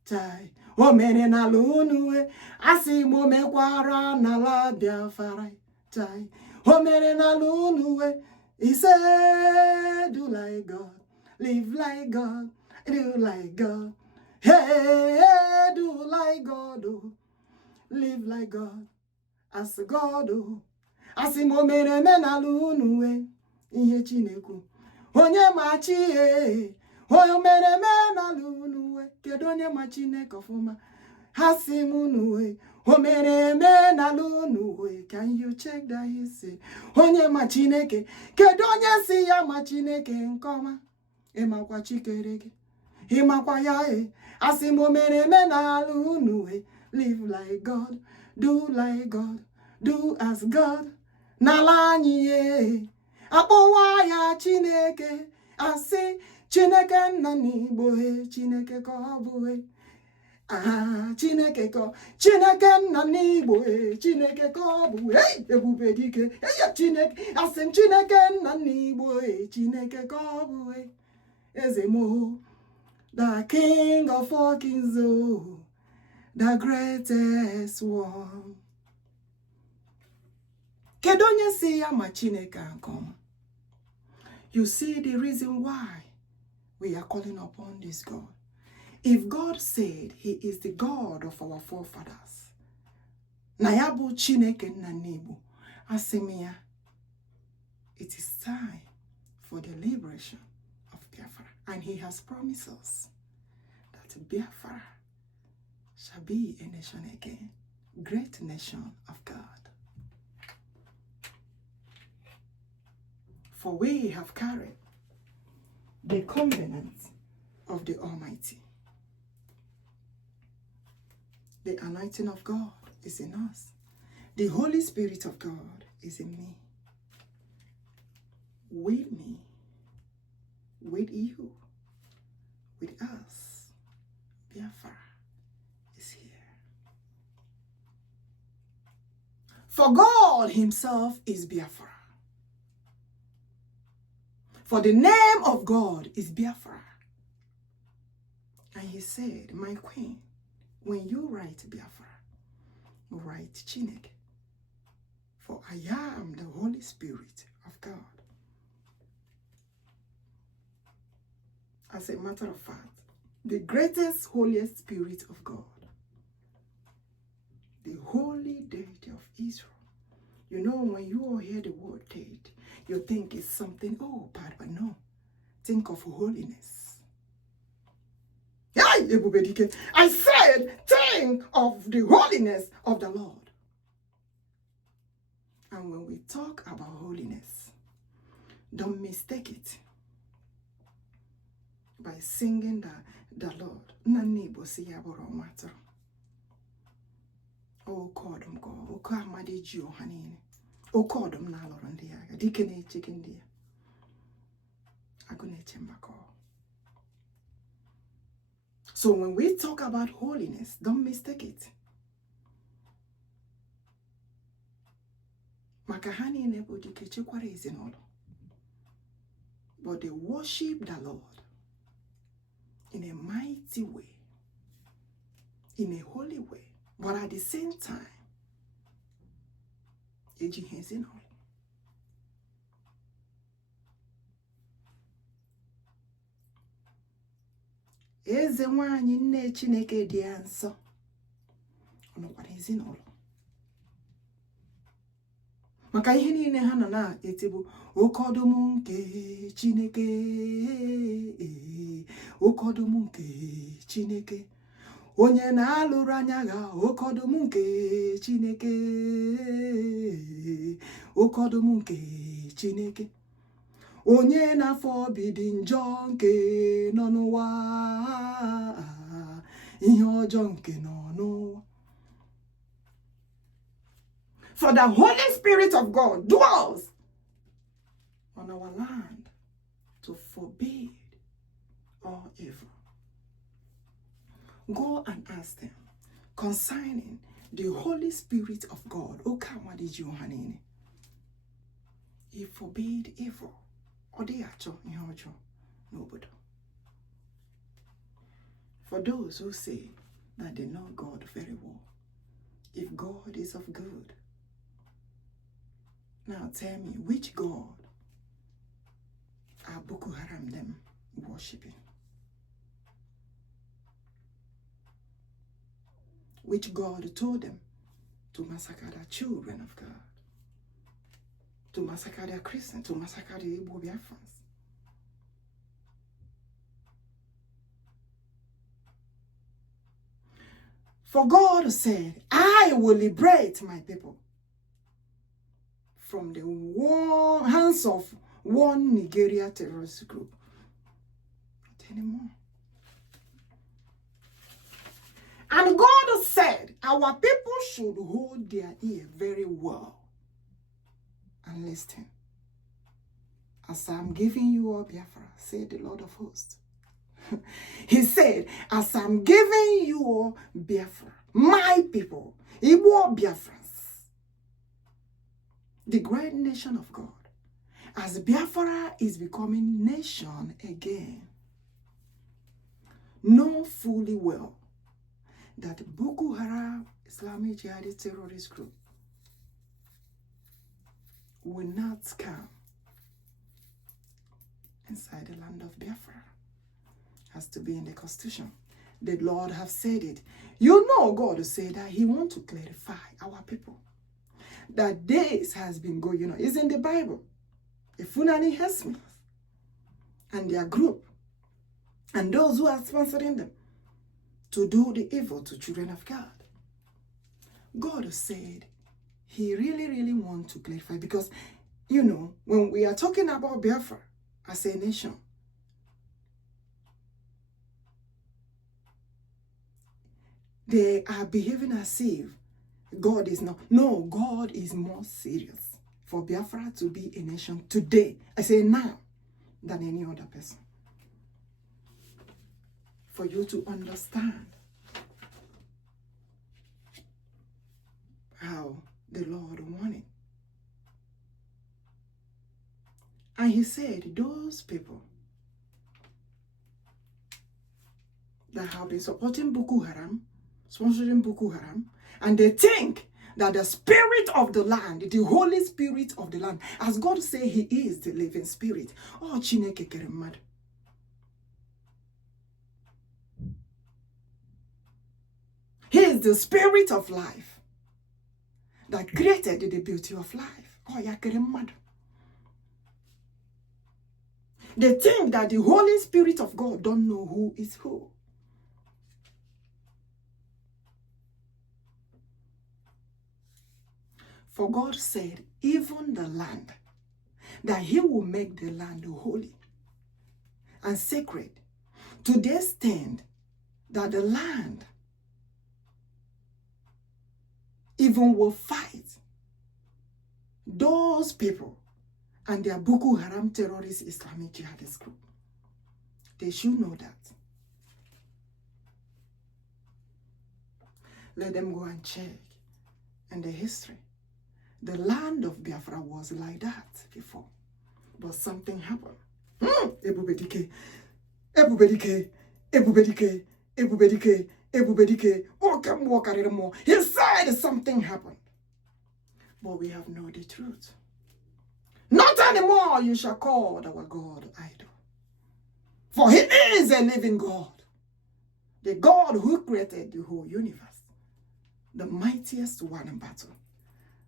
chai. O mene na lunue, asi mo me kwara na la Biafra chai. O mene na lunue, he said, do like God, live like God, do like God. Hey, do like God, oh, live like God, as God, oh. Asi mo mene na lunue, ihe Chineku, onye machi e. Oyo mere na lunuwe, kedu onye ma Chineke ofuma, hasimunuwe, o mere na lunuwe, can you check that he say, onye ma Chineke, kedu onye si ya ma Chineke nkoma, imakwa chikereke, imakwa ya e, asimo mere na lunuwe, live like God, do like God, do as God, nalanyi e, apowa ya Chineke, asi, Chineke Nnamdi Igbo he, Chineke ka ọ bụ he. Ah, Chineke Nnamdi, Chineke kobu, hey, ebubedike, hey, Chineke, asim Chineke Nnamdi, Chineke kobu, hey, Ezemo, the King of all kings, oh, the greatest one. Kedonye si ya ma Chineke ankoma. You see the reason why we are calling upon this God. If God said he is the God of our forefathers, Nayabu Chineke Nnamdi, Asemia, it is time for the liberation of Biafra. And he has promised us that Biafra shall be a nation again, great nation of God. For we have carried the covenant of the Almighty. The anointing of God is in us. The Holy Spirit of God is in me, with you, with us. Biafra is here. For God himself is Biafra. For the name of God is Biafra. And he said, my queen, when you write Biafra, write Chineke. For I am the Holy Spirit of God. As a matter of fact, the greatest, holiest Spirit of God, the holy deity of Israel. You know, when you all hear the word deity, you think it's something, oh, bad, but no. Think of holiness. I said, think of the holiness of the Lord. And when we talk about holiness, don't mistake it by singing the Lord. Oh, condemn God. OKEAMMADI Oh, condemn na lorandia. Dikene chicken So when we talk about holiness, don't mistake it. Makahani nebodike chekwara ezinolo. But they worship the Lord in a mighty way, in a holy way, but at the same time, ejihezinolo. Eze nwanyi nne Chineke dị ansọ. Ọnọkwara ezinụlọ. Maka ihe niile ha nọ na-eti bụ oke ọdụm nke Chineke, oke ọdụm nke Chineke. Onye na-alụrụ anya ga oke ọdụm nke Chineke, oke ọdụm nke Chineke. Onye na-afọ obi dị njọ nke nọ n'ụwa, ihe ọjọọ nke nọ n'ụwa. For the Holy Spirit of God dwells on our land to forbid all evil. Go and ask them concerning the Holy Spirit of God. OKEAMMADI. He forbade evil. For those who say that they know God very well, if God is of good, now tell me, which God are Boko Haram them worshipping? Which God told them to massacre the children of God, to massacre their Christians, to massacre the Igbo Biafrans? For God said, I will liberate my people from the hands of one Nigeria terrorist group. Not anymore. And God said, our people should hold their ear very well and listen. As I'm giving you all Biafra, said the Lord of hosts. He said, as I'm giving you Biafra, my people, Igbo Biafrans, the great nation of God, as Biafra is becoming nation again, know fully well that Boko Haram Islamic jihadist terrorist group will not come inside the land of Biafra. Has to be in the Constitution. The Lord have said it. You know God said that he wants to clarify our people. That days has been going, it's in the Bible. The Fulani herdsmen and their group and those who are sponsoring them to do the evil to children of God. God said he really, really wants to clarify because, when we are talking about Biafra as a nation, they are behaving as if God is not. No, God is more serious for Biafra to be a nation today, I say now, than any other person. For you to understand how the Lord wanted. And he said, those people that have been supporting Boko Haram, sponsoring Boko Haram, and they think that the spirit of the land, the Holy Spirit of the land, as God say he is the living spirit. Oh, Chineke keremad. He is the spirit of life that created the beauty of life. Oh, ya keremad. They think that the Holy Spirit of God don't know who is who. For God said, even the land, that he will make the land holy and sacred to the extent that the land even will fight those people and their Boko Haram terrorist Islamic jihadist group. They should know that. Let them go and check in the history. The land of Biafra was like that before. But something happened. Ebubedike, ebubedike, ebubedike, ebubedike, ebubedike. OKEAMMADI. He said something happened. But we have known the truth. Not anymore you shall call our God idol. For he is a living God. The God who created the whole universe. The mightiest one in battle.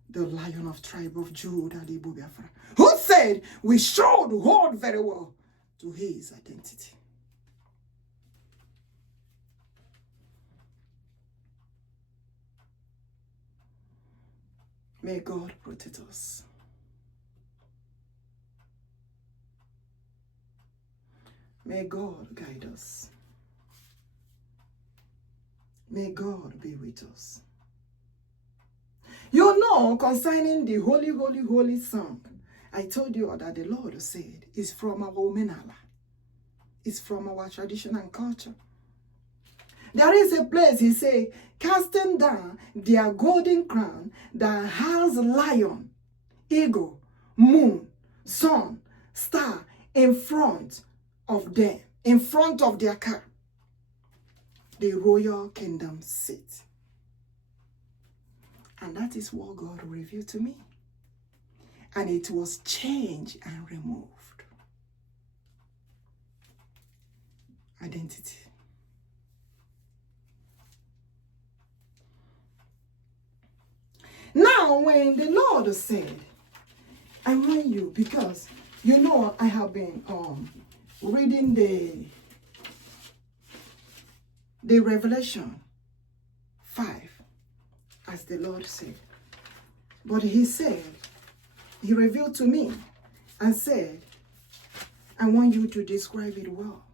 The Lion of tribe of Judah, the Biafra, who said we should hold very well to his identity. May God protect us. May God guide us. May God be with us. Concerning the holy, holy, holy song, I told you that the Lord said is from our Omenala. It's from our tradition and culture. There is a place, he said, casting down their golden crown that has lion, eagle, moon, sun, star in front of them, in front of their car. The royal kingdom seat. And that is what God revealed to me. And it was changed and removed. Identity. Now, when the Lord said, I want you, because, I have been reading the Revelation 5. As the Lord said. But he said, he revealed to me and said, I want you to describe it well.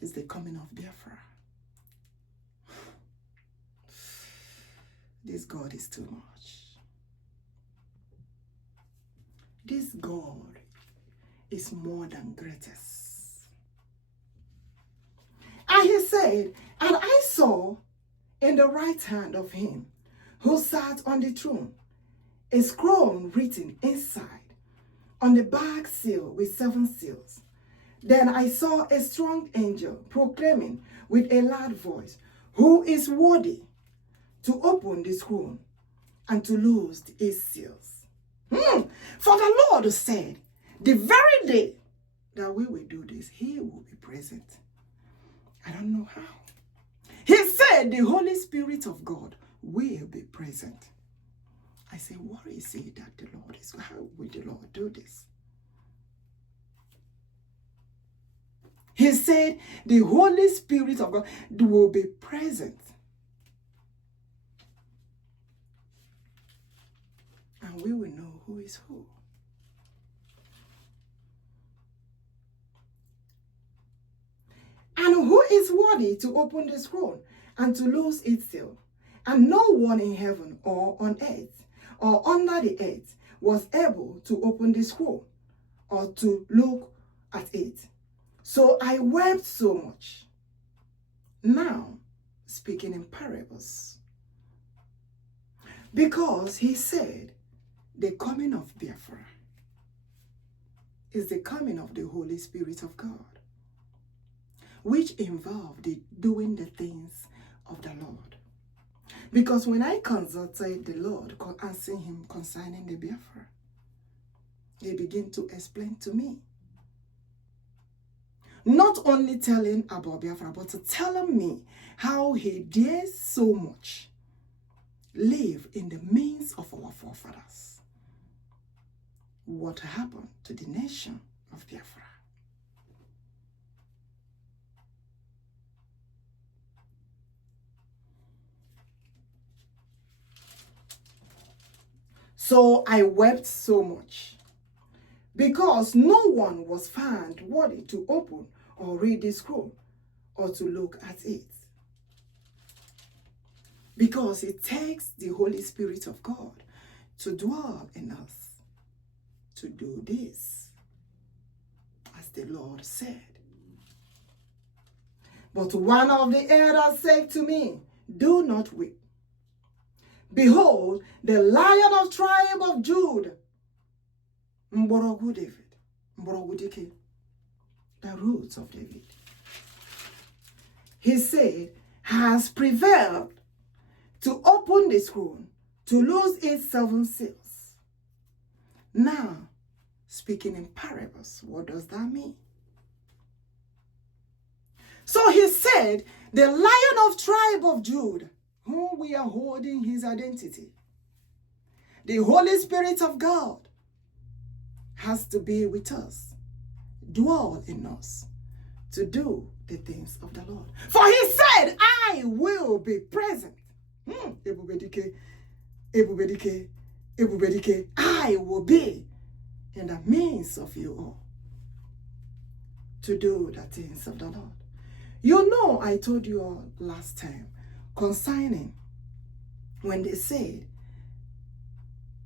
It's the coming of Biafra. This God is too much. This God is more than greatest. said, and I saw in the right hand of him who sat on the throne a scroll written inside on the back seal with 7 seals. Then I saw a strong angel proclaiming with a loud voice, who is worthy to open the scroll and to loose its seals? For the Lord said, the very day that we will do this, he will be present. I don't know how. He said the Holy Spirit of God will be present. I say, what is it that the Lord is? How will the Lord do this? He said the Holy Spirit of God will be present. And we will know who is who. And who is worthy to open the scroll and to loose its seal? And no one in heaven or on earth or under the earth was able to open the scroll or to look at it. So I wept so much. Now, speaking in parables. Because he said, the coming of Biafra is the coming of the Holy Spirit of God, which involved doing the things of the Lord. Because when I consulted the Lord, asking him concerning the Biafra, he began to explain to me. Not only telling about Biafra, but telling me how he dares so much live in the midst of our forefathers. What happened to the nation of Biafra? So I wept so much, because no one was found worthy to open or read the scroll or to look at it. Because it takes the Holy Spirit of God to dwell in us to do this, as the Lord said. But one of the elders said to me, do not weep. Behold, the Lion of tribe of Judah, David, ebubedike, the roots of David, he said, has prevailed to open the scroll, to loose its 7 seals. Now, speaking in parables, what does that mean? So he said, the Lion of tribe of Judah, whom we are holding his identity, the Holy Spirit of God, has to be with us, dwell in us, to do the things of the Lord. For he said, I will be present. Ebubedike, ebubedike, ebubedike, I will be in the midst of you all to do the things of the Lord. You know, I told you all last time concerning when they said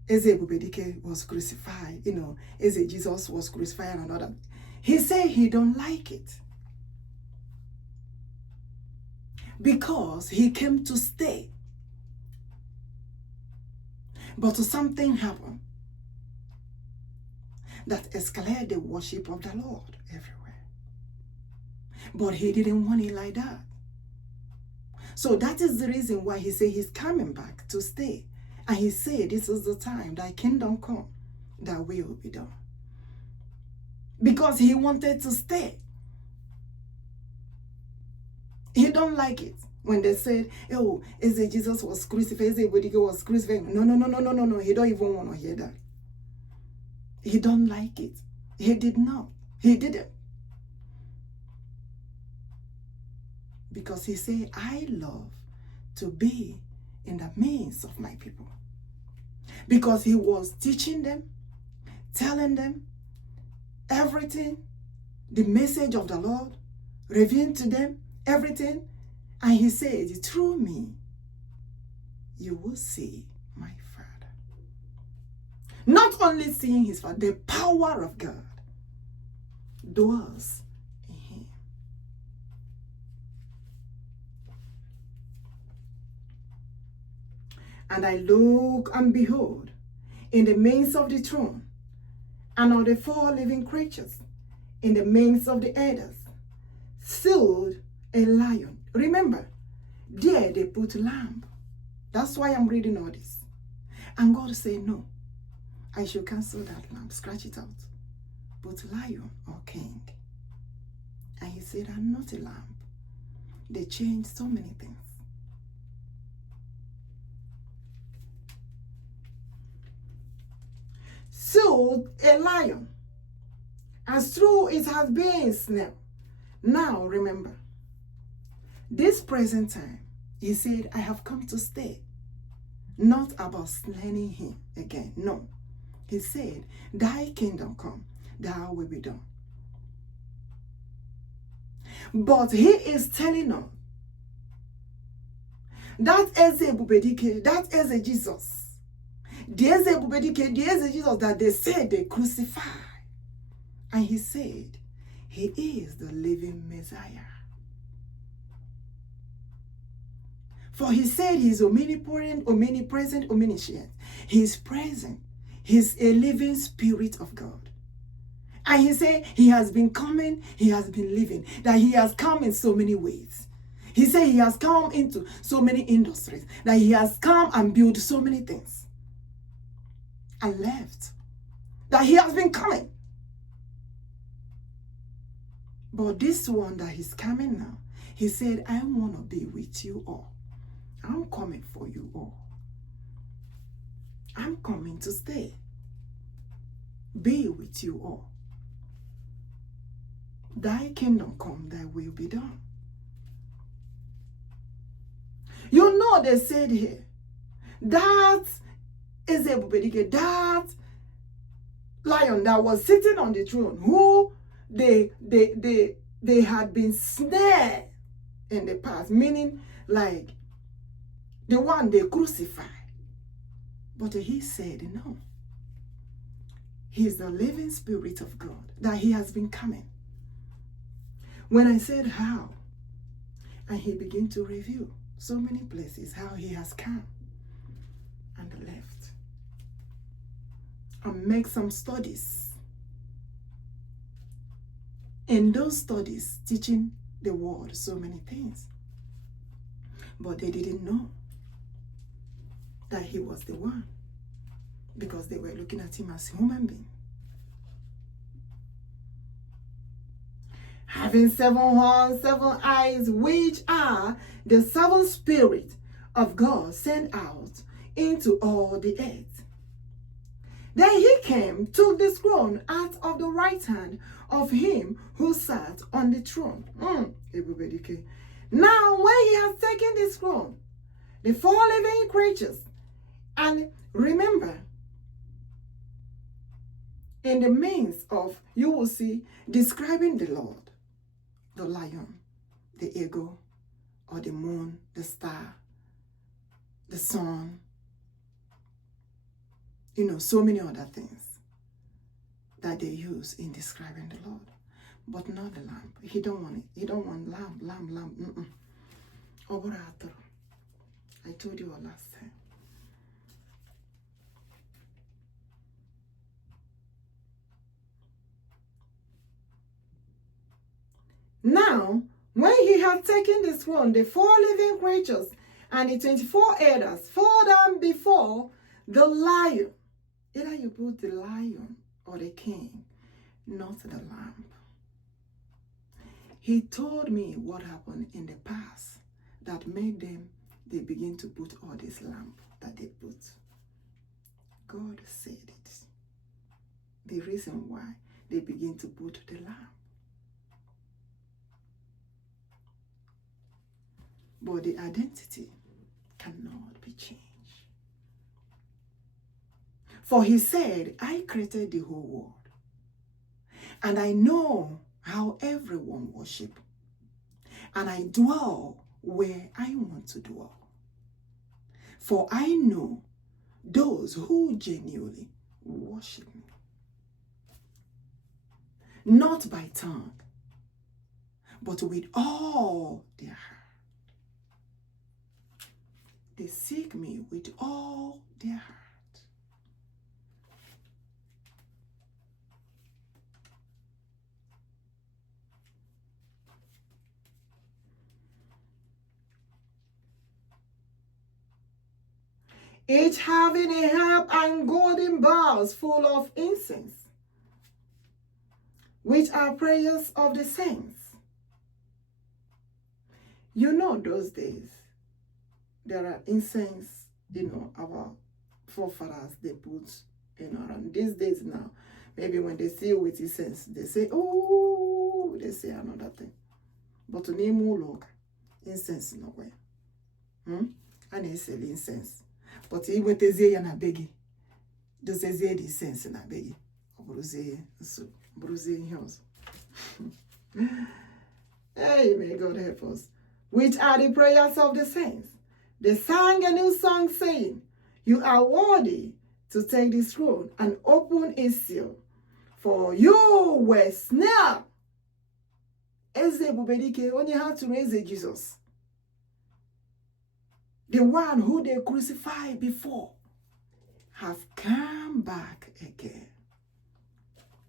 ebubedike was crucified, Jesus was crucified and another. He said he don't like it because he came to stay. But something happened that escalated the worship of the Lord everywhere. But he didn't want it like that. So that is the reason why he said he's coming back to stay. And he said this is the time thy kingdom come, thy will be done. Because he wanted to stay. He don't like it when they said, oh, Jesus was crucified, ebubedike was crucified. No. He don't even want to hear that. He don't like it. He did not. He didn't. Because he said, I love to be in the midst of my people. Because he was teaching them, telling them everything, the message of the Lord, revealing to them everything. And he said, through me, you will see my Father. Not only seeing his Father, the power of God dwells in him. And I look and behold, in the midst of the throne, and of the four living creatures, in the midst of the elders, stood a lion. Remember, there they put lamb. That's why I'm reading all this. And God said, no, I should cancel that lamb, scratch it out. Put lion or king. And he said, I'm not a lamb. They changed so many things. So a lion, and through it has been snail. Now remember, this present time, he said, I have come to stay. Not about slaying him again. No. He said, thy kingdom come, thy will be done. But he is telling us that is a ebubedike, that is a Jesus. There's a ebubedike, there's a Jesus that they said they crucified. And he said, he is the living Messiah. For he said he's omnipotent, omnipresent, omniscient. He's present. He's a living spirit of God. And he said he has been coming, he has been living, that he has come in so many ways. He said he has come into so many industries, that he has come and built so many things and left. That he has been coming. But this one that he's coming now, he said, I want to be with you all. I'm coming for you all. I'm coming to stay. Be with you all. Thy kingdom come, thy will be done. You know they said here, that is a ebubedike, that lion that was sitting on the throne, who they had been snared in the past, meaning like the one they crucified. But he said, no. He's the living spirit of God, that he has been coming. When I said how, and he began to review so many places how he has come and left, and make some studies. In those studies, teaching the world so many things. But they didn't know that he was the one, because they were looking at him as a human being. Having 7 horns, 7 eyes, which are the 7 spirits of God sent out into all the earth. Then he came, took the scroll out of the right hand of him who sat on the throne. Now when he has taken the scroll, the 4 living creatures, and remember, in the midst of, you will see, describing the Lord, the lion, the eagle, or the moon, the star, the sun, so many other things that they use in describing the Lord. But not the lamb. He don't want it. He don't want lamb. I told you all last time. Now, when he had taken this one, the 4 living creatures and the 24 elders fall down before the lion. Either you put the lion or the king, not the lamb. He told me what happened in the past that made them, they begin to put all this lamb that they put. God said it. The reason why they begin to put the lamb. But the identity cannot be changed. For he said, I created the whole world, and I know how everyone worship, and I dwell where I want to dwell. For I know those who genuinely worship me, not by tongue, but with all their heart. they seek me with all their heart. Each having a harp and golden bowls full of incense, which are prayers of the saints. You know those days, there are incense, our forefathers, they put, around these days now. Maybe when they see with incense, they say, oh, they say another thing. But to name look, incense nowhere. And they sell incense. But he went to say na begi. Does say the incense na begi. Hey, may God help us. Which are the prayers of the saints. They sang a new song saying, you are worthy to take this throne and open its seal. For you were snared. Eze ebubedike, when you had to raise Jesus. The one who they crucified before have come back again.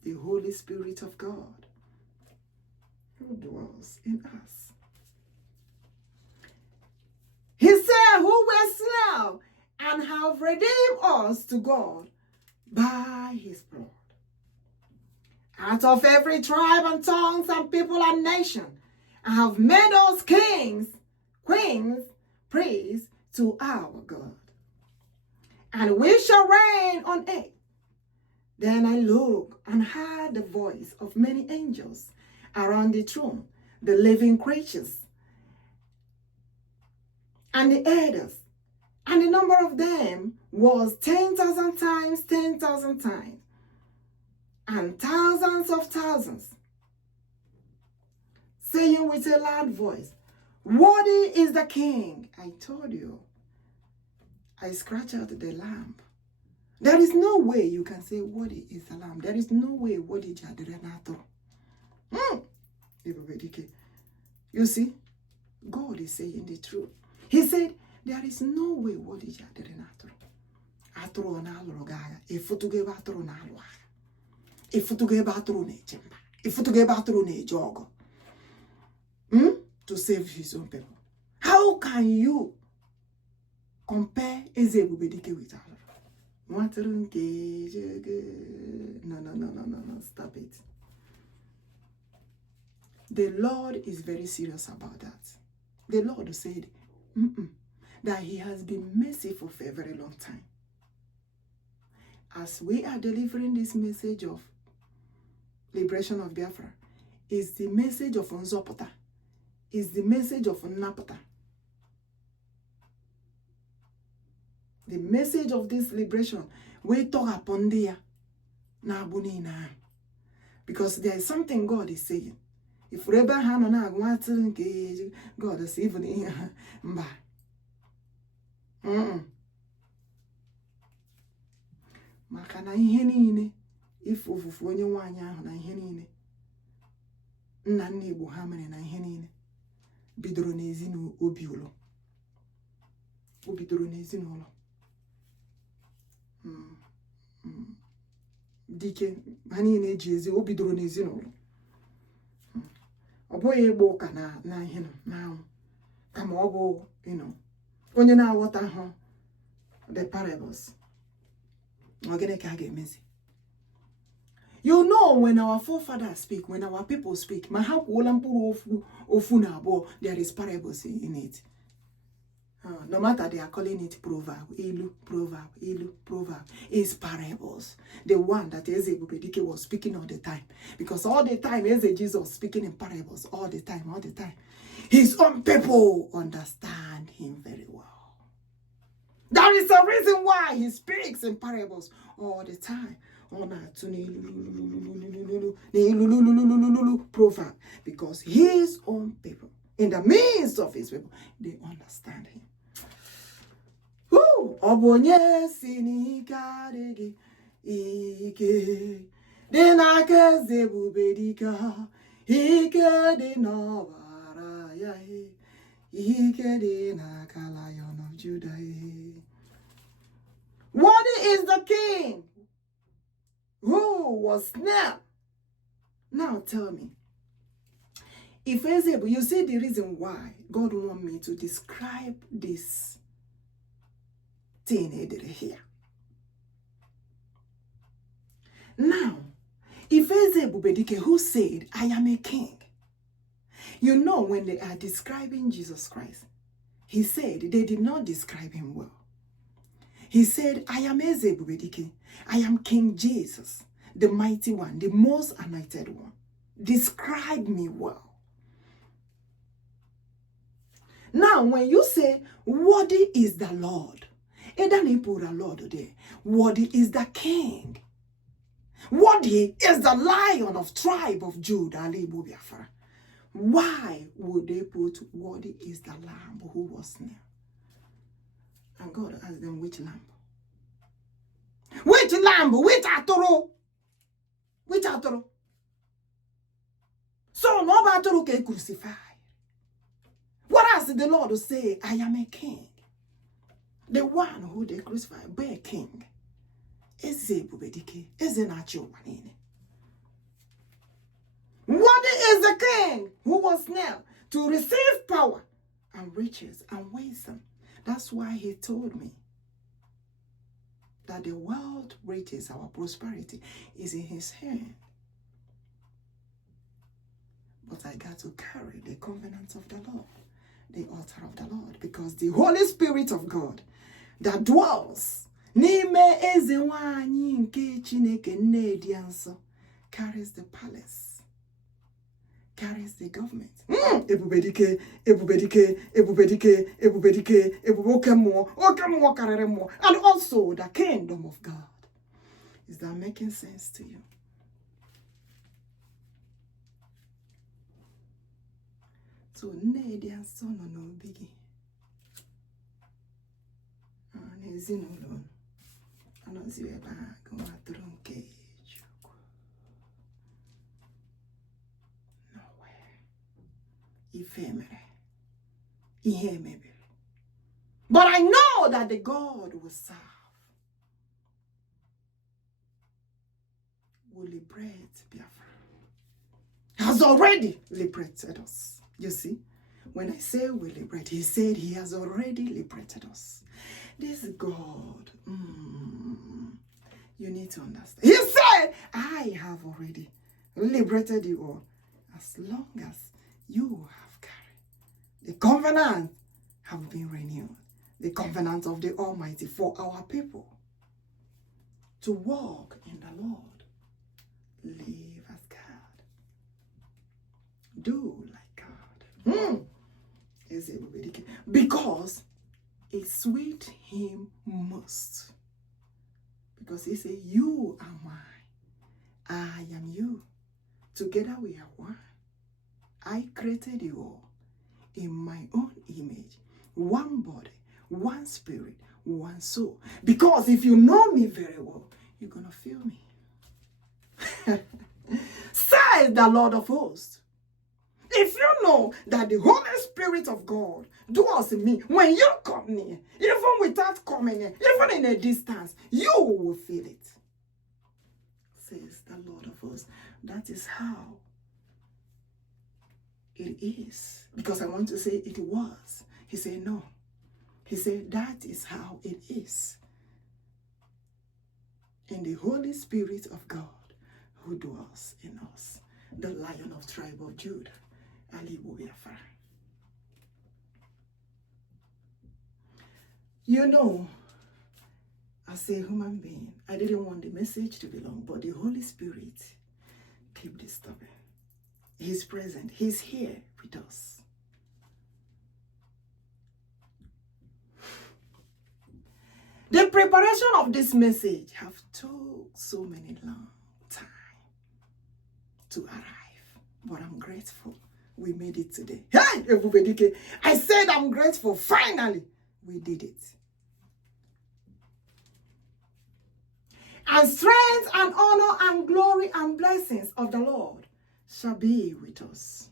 The Holy Spirit of God who dwells in us. He said, who were slain and have redeemed us to God by his blood. Out of every tribe and tongues and people and nation, and have made us kings, queens, priests to our God. And we shall reign on earth. Then I looked and heard the voice of many angels around the throne, the living creatures, and the elders. And the number of them was 10,000 times 10,000 times, and thousands of thousands, saying with a loud voice, worthy is the King. I told you, I scratched out the lamb. There is no way you can say worthy is the lamb. There is no way worthy is the Renato. You see, God is saying the truth. He said, there is no way worthy is the Renato. Atro na logaga, if to give atro na loga, if to give atro ne chimba, if to give atro ne jogo. To save his own people. How can you compare ebubedike with Allah? No, stop it. The Lord is very serious about that. The Lord said that he has been merciful for a very long time. As we are delivering this message of liberation of Biafra, is the message of Nzopota, is the message of Nnapota. The message of this liberation, we talk upon there. Because there is something God is saying. If Abraham God is even here. Maka na ihe niile ife ofufu onye nwaanyị ahụ na ihe niile nna Igbo ha mere na ihe niile bidoro n'ezinụlọ obi ụlọ. O bidoro n'ezinụlọ. Dike ha niile eji ezi o bidoro n'ezinụlọ. Ọ bụghị ịgba ụka na ihe na kama ọ bụ onye na-aghọta hụ the parables. You know, when our forefathers speak, when our people speak, there is parables in it. No matter they are calling it proverb, ilu, proverb, ilu, proverb, is parables. The one that Eze ebubedike was speaking all the time. Because all the time, Eze Jesus speaking in parables, all the time, all the time. His own people understand him very well. That is the reason why he speaks in parables all the time. Proverb. Because his own people, in the midst of his people, they understand him. Obonye sinikarege ike denaka zebubedika ike de novara ya Ikedi n'aka Lion of Judah. Worthy is the King who was nailed. Now tell me, if Ezebube, you see the reason why God want me to describe this thing here. Now, if ebubedike, who said, I am a king, you know, when they are describing Jesus Christ, he said they did not describe him well. He said, I am ebubedike, I am King Jesus, the mighty one, the most anointed one. Describe me well. Now, when you say, worthy is the Lord, it doesn't put the Lord there. Worthy is the King. Worthy is the Lion of tribe of Judah, ALAIGBO Biafra. Why would they put worthy is the Lamb who was nailed? And God asked them, which lamb? Which lamb? Which atoro? Which atoro? So no atoro can crucify. What else did the Lord say? I am a king. The one who they crucified, be a king. Ezebubedike, ezenachiwanine. What is the king who was nailed to receive power and riches and wisdom? That's why he told me that the world riches, our prosperity, is in his hand. But I got to carry the covenant of the Lord, the altar of the Lord, because the Holy Spirit of God that dwells n'ime eze nwanyị nke Chineke nne dị nsọ carries the palace, carries the government. Ebubedike, ebubedike, ebubedike, ebubedike, okemmo karere mo, and also the kingdom of God. Is that making sense to you? So nne dị nsọ nọ n'obi gị. N'ezinụlọ anọzi ebe a gụwa atụrụ nke Njoku. Nowhere. Ife mere. Ihe mebiri. But I know that the God we serve will liberate Biafra. Has already liberated us. You see? When I say we liberate, he said he has already liberated us. This God, you need to understand. He said, I have already liberated you all. As long as you have carried. The covenant have been renewed. The covenant of the Almighty for our people. To walk in the Lord. Live as God. Do like God. Because it sweet him most. Because he said, you are mine. I am you. Together we are one. I created you all in my own image. One body, one spirit, one soul. Because if you know me very well, you're going to feel me. Says the Lord of hosts. If you know that the Holy Spirit of God dwells in me, when you come near, even without coming near, even in a distance, you will feel it. Says the Lord of hosts. That is how it is. Because I want to say it was. He said no. He said that is how it is. In the Holy Spirit of God who dwells in us. The Lion of tribe of Judah. ALAIGBO Biafra. You know, as a human being, I didn't want the message to be long, but the Holy Spirit keep disturbing. He's present. He's here with us. The preparation of this message have took so many long time to arrive, but I'm grateful. We made it today. Hey, ebubedike. I said I'm grateful. Finally, we did it. And strength and honor and glory and blessings of the Lord shall be with us.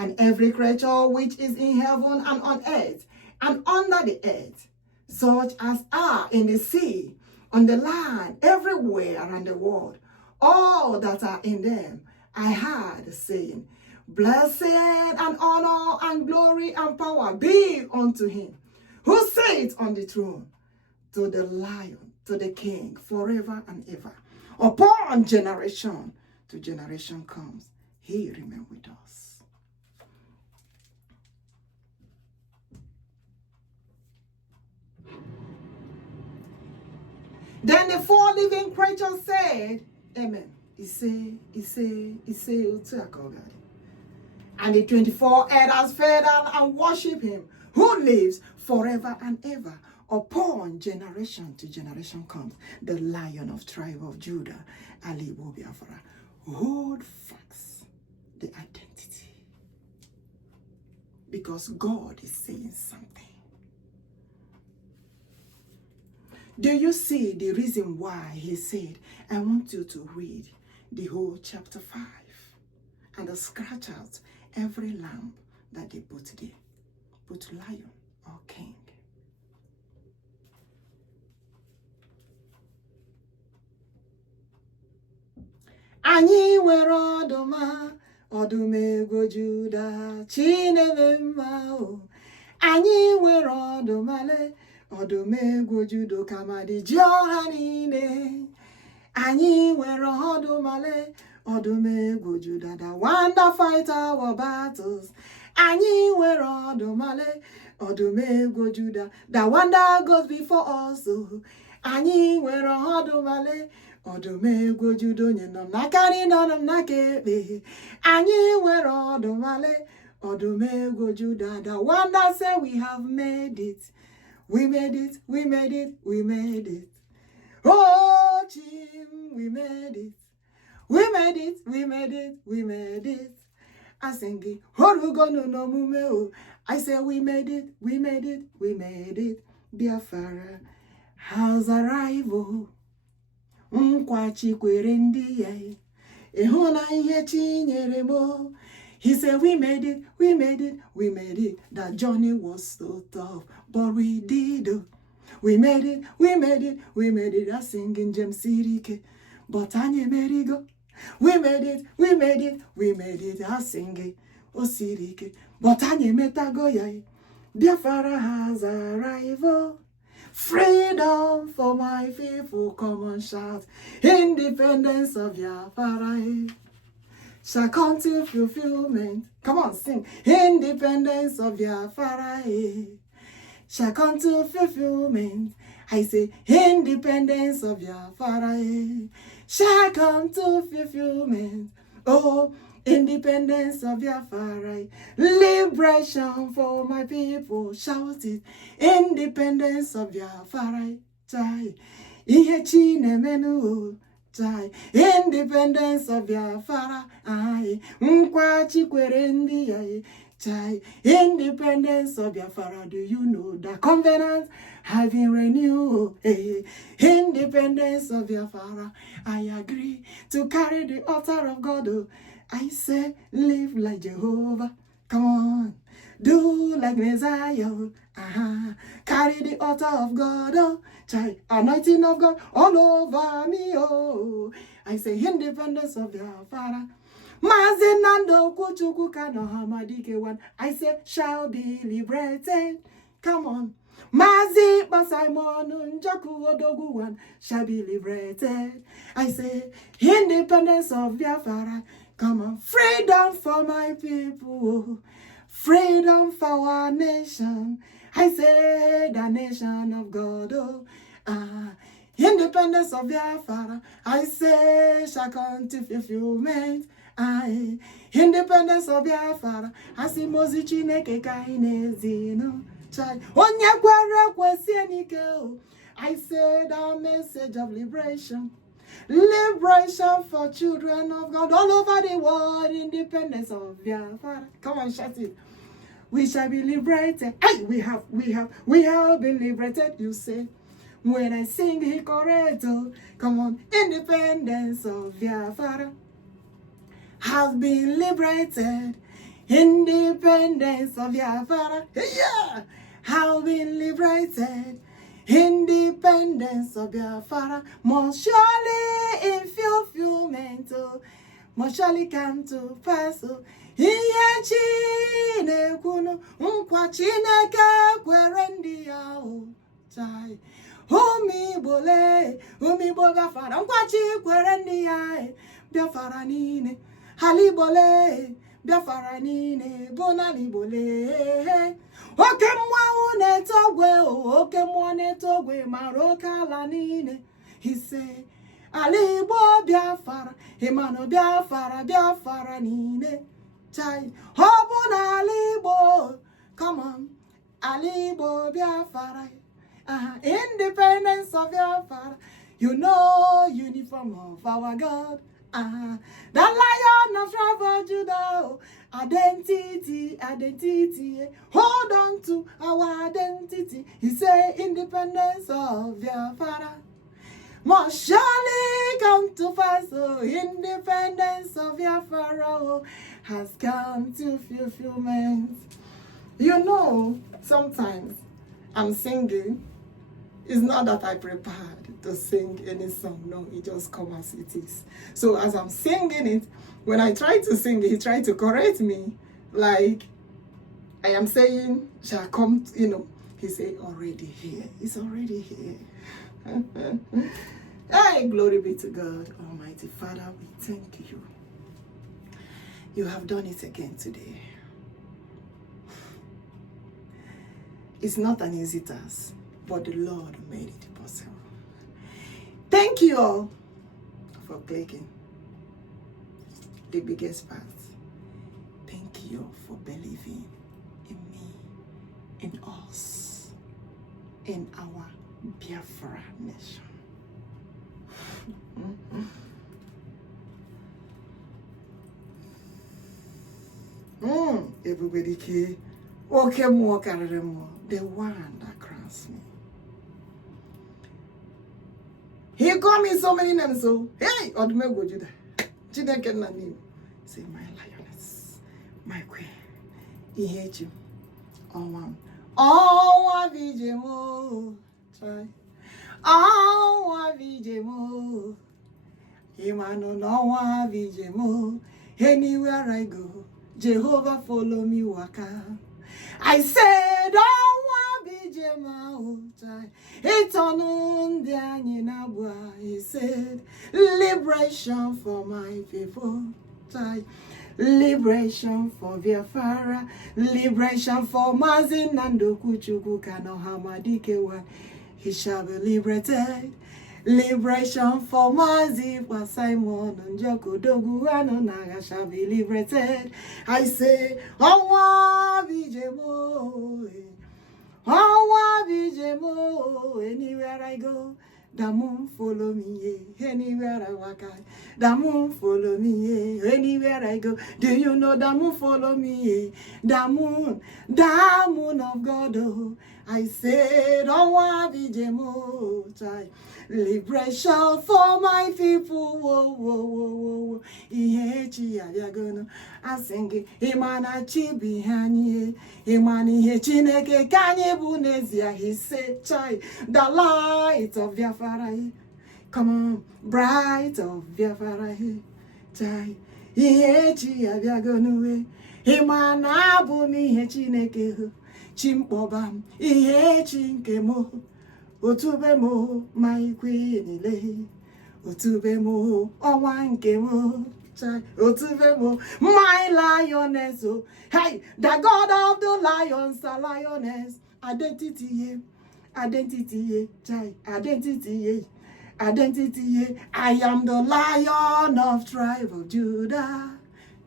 and every creature which is in heaven and on earth, and under the earth, such as are in the sea, on the land, everywhere around the world, all that are in them. I heard saying, blessed and honor and glory and power be unto him who sits on the throne, to the Lion, to the King, forever and ever. Upon generation to generation comes, he remains with us. Then the 4 living creatures said, Amen. And the 24 elders fell down and worship him who lives forever and ever. Upon generation to generation comes, the Lion of tribe of Judah, ALAIGBO Biafra. Hold fast the identity, because God is saying something. Do you see the reason why he said, I want you to read the whole chapter 5 and scratch out every lamb that they put there. Put lion or king. Anyị nwere ọdụma, ọdụm ego Juda, Chineke mma o. Anyị nwere ọdụmale, ọdụm ego Juda, OKEAMMADI ji ọha niile. Anyị nwere ọdụmale, ọdụm ego Juda, the one that fight our battles. Anyị nwere ọdụmale, ọdụm ego Juda, the one that goes before us. Anyị nwere ọdụmale, ọdụm ego Juda, onye nọ n'aka nri nọ n'aka ekpe. Anyị nwere ọdụmale, ọdụm ego Juda, the one that said we have made it. We made it, we made it, we made it. Oh, Jim, we made it. We made it, we made it, we made it. I sing it. I say we made it, we made it, we made it. Biafra has arrived. Nkwachi kwere ndị ya. Ehuna ihe chinyere mo. He said we made it, we made it, we made it. That journey was so tough, but we did. We made it, we made it, we made it. I sing in Jem Sirike. But Anye Merigo. We made it, we made it, we made it. I sing it. O Sirike. But Anye Metagoya. Biafra has arrived. Freedom for my people, come and shout. Independence of Biafra shall come to fulfillment. Come on, sing. Independence of Biafra shall come to fulfillment. I say, independence of Biafra shall come to fulfillment. Oh, independence of Biafra, liberation for my people, shout it. Independence of Biafra, chai. Ihe chinemenu, chai. Independence of Biafra, ai. Nkwachi kwere ndị ya, chai. Independence of Biafra, do you know the covenant have been renewed? Hey. Independence of Biafra, I agree to carry the altar of God. I say, live like Jehovah. Come on. Do like Messiah. Carry the altar of God. Oh, child, anointing of God all over me. Oh, I say, independence of your Father. MAZI Njoku Chukwuokikeabiam OHAMADIKE one. I say, shall be liberated. Come on. MAZI Njoku ODOGWU one shall be liberated. I say, independence of Biafra. Come on, freedom for my people, freedom for our nation. I say the nation of God, independence of Biafra. I say shall come to fulfillment. Independence of Biafra. I see MAZI Chineke kainezino. Onye kwere kwesi enike. I say the message of liberation. Liberation for children of God all over the world. Independence of Biafra. Come on, shout it. We shall be liberated. Hey, we have been liberated. You say, when I sing Hikoreto, come on, independence of Biafra has been liberated. Independence of Biafra, yeah, have been liberated. Independence of Biafra must surely in fulfillment, must surely come to pass. Ihe Chineke nkwa Chineke kwere ndị ya o chai. Igbo Biafra nkwa Chi kwere ndị ya Biafra niile. ALAIGBO le Biafra niile bụ na ALAIGBO le. Oke mmụọ na-etogwe oke mmụọ na-etogwe mara oke ala niile. He say ALAIGBO Biafra ịmanụ Biafra niile. Chai, ọ na ALAIGBO, come on, ALAIGBO Biafra, independence of Biafra, you know, uniform of our God, the Lion of tribe of Judah, identity, hold on to our identity. He say independence of Biafra must surely come to pass. Independence of Biafra has come to fulfillment. You know, sometimes I'm singing. It's not that I prepared to sing any song. No, it just comes as it is. So as I'm singing it, when I try to sing it, he tried to correct me. Like, I am saying, shall come, he say, already here. It's already here. Hey, glory be to God, Almighty Father, we thank you. You have done it again today. It's not an easy task, but the Lord made it possible. Thank you all for clicking the biggest part. Thank you for believing in me, in us, in our Biafra nation. Ebubedike, OKEAMMADI, the one that crowns me. He called me so many names, so hey, Odumegwu Juda, Chineke Nnamdi, say my lioness, my queen, he hates you, Vijemo, try. Vijemo, Imano no Vijemo. Anywhere I go, Jehovah follow me waka. I said, Vijemo, try. He said, liberation for my people, try. Liberation for Biafra, liberation for MAZI, Njoku, Chukwuokikeabiam, OHAMADIKE, he shall be liberated. Liberation for MAZI, for Simon, Njoku, ODOGWU, Naga shall be liberated. I say, Vijemo, anywhere I go. The moon follow me, anywhere I walk. The moon follow me, anywhere I go. Do you know the moon follow me? The moon of God. Oh, I said, Vijemo, liberation for my people. Whoa, whoa, whoa, whoa. I sing Imana Chibi Hanye, Imani Chineke Kanye Bunezia. He said, Chai, the light of Biafra. Come on, bright of Biafra. Chai, Ihechi Abiagonue, Imana Bumi Chineke, Chimpobam, Ihechi Nkemo, Otubemo, my queen, Otubemo, Owankemo. My lioness, oh, hey, the God of the lions, the lioness, identity, identity, I am the lion of tribe of Judah.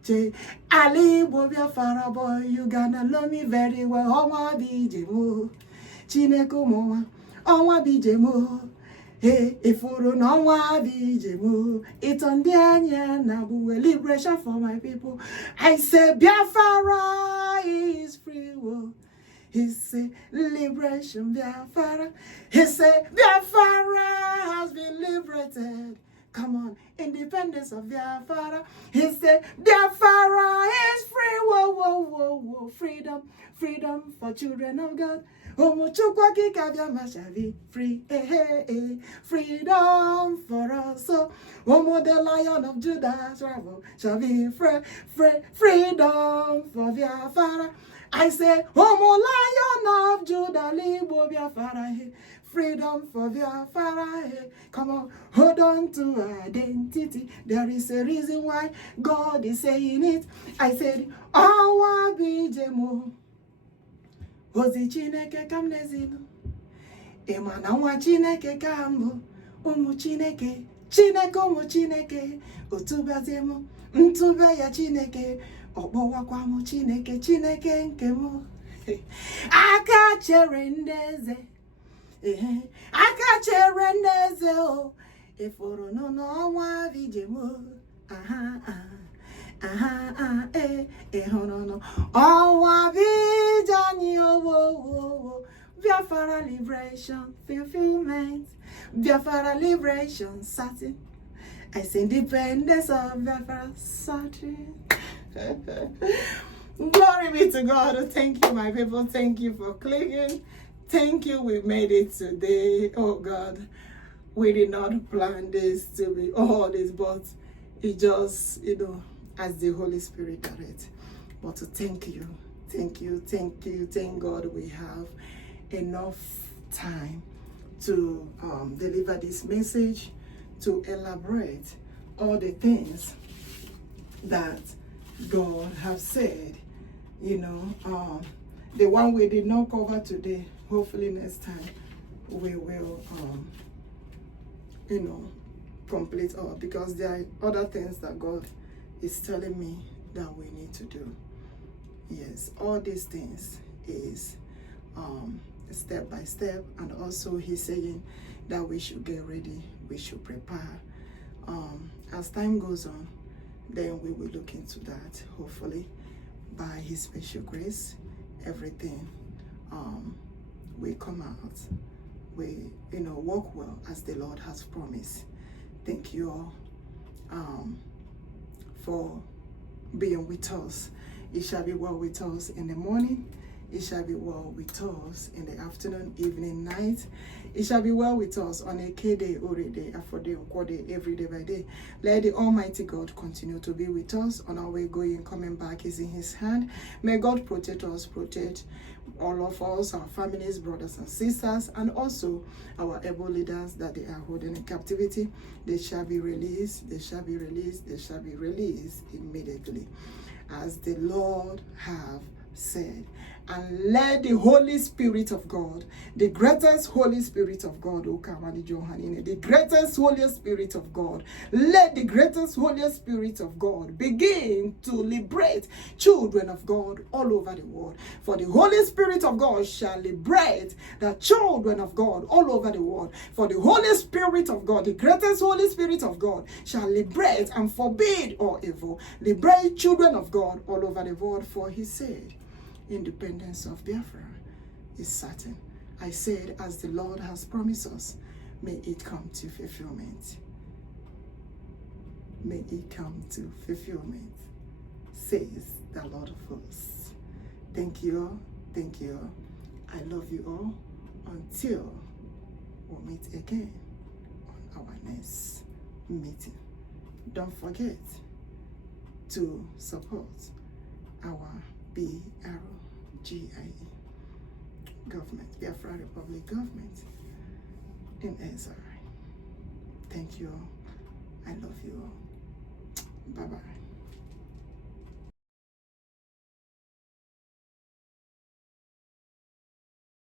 ALAIGBO Biafra boy, you gonna love me very well. Bijemo, Chineke moa, Bijemo. Hey, if you know Bijemo, it's on the anya nabu liberation for my people. I say Biafra is free. He say liberation Biafra. He say Biafra has been liberated. Come on, independence of Biafra. He said, Biafra is free. Whoa, whoa, whoa, whoa. Freedom, freedom for children of God. Chukwuokikeabiam shall be free. Hey, hey, hey. Freedom for us. So, the Lion of Judah shall be free. Freedom for Biafra. I say, Lion of Judah, ALAIGBO Biafra. Freedom for Biafra. Come on, hold on to identity. There is a reason why God is saying it. I said, Awa bijemo. Ozi Chineke kam nezinu. Emana nwa Chineke kambo. Umu Chineke. Chineke umu Chineke. Otubazemo. Ntube ya Chineke. Okpowakwa mu Chineke. Chineke nke mu. Aka chere ndeze. Aka chere ndeze o. Ifuru no n'ọnwa bijemo. No. Ọnwa bijani wo. Biafra liberation, fulfillment. Biafra liberation, certain. I say independence of Biafra, certain. Glory be to God. Thank you, my people. Thank you for clicking. Thank you. We made it today. Oh God, we did not plan this to be all this, but it just, as the Holy Spirit directed. But to thank you. Thank God we have enough time to deliver this message, to elaborate all the things that God has said. The one we did not cover today, hopefully next time we will complete all, because there are other things that God is telling me that we need to do. Yes, all these things is step by step, and also he's saying that we should get ready, we should prepare. As time goes on, then we will look into that. Hopefully, by his special grace, everything will come out. We walk well as the Lord has promised. Thank you all for being with us. It shall be well with us in the morning. It shall be well with us in the afternoon, evening, night. It shall be well with us on a K-day, Ore-day, Afro-day, Okwo-day, every day by day. Let the Almighty God continue to be with us on our way going, coming back is in his hand. May God protect us, protect all of us, our families, brothers and sisters, and also our able leaders that they are holding in captivity. They shall be released, they shall be released, they shall be released immediately, as the Lord have said. And let the Holy Spirit of God, the greatest Holy Spirit of God, OKEAMMADI, the greatest Holy Spirit of God, let the greatest Holy Spirit of God begin to liberate children of God all over the world. For the Holy Spirit of God shall liberate the children of God all over the world. For the Holy Spirit of God, the greatest Holy Spirit of God, shall liberate and forbid all evil. Liberate children of God all over the world, for he said, independence of Biafra is certain. I said, as the Lord has promised us, may it come to fulfillment. May it come to fulfillment, says the Lord of hosts. Thank you all. Thank you all. I love you all. Until we meet again on our next meeting. Don't forget to support our BRGIE government, Biafra Republic government in Ezra. Thank you all. I love you all. Bye-bye.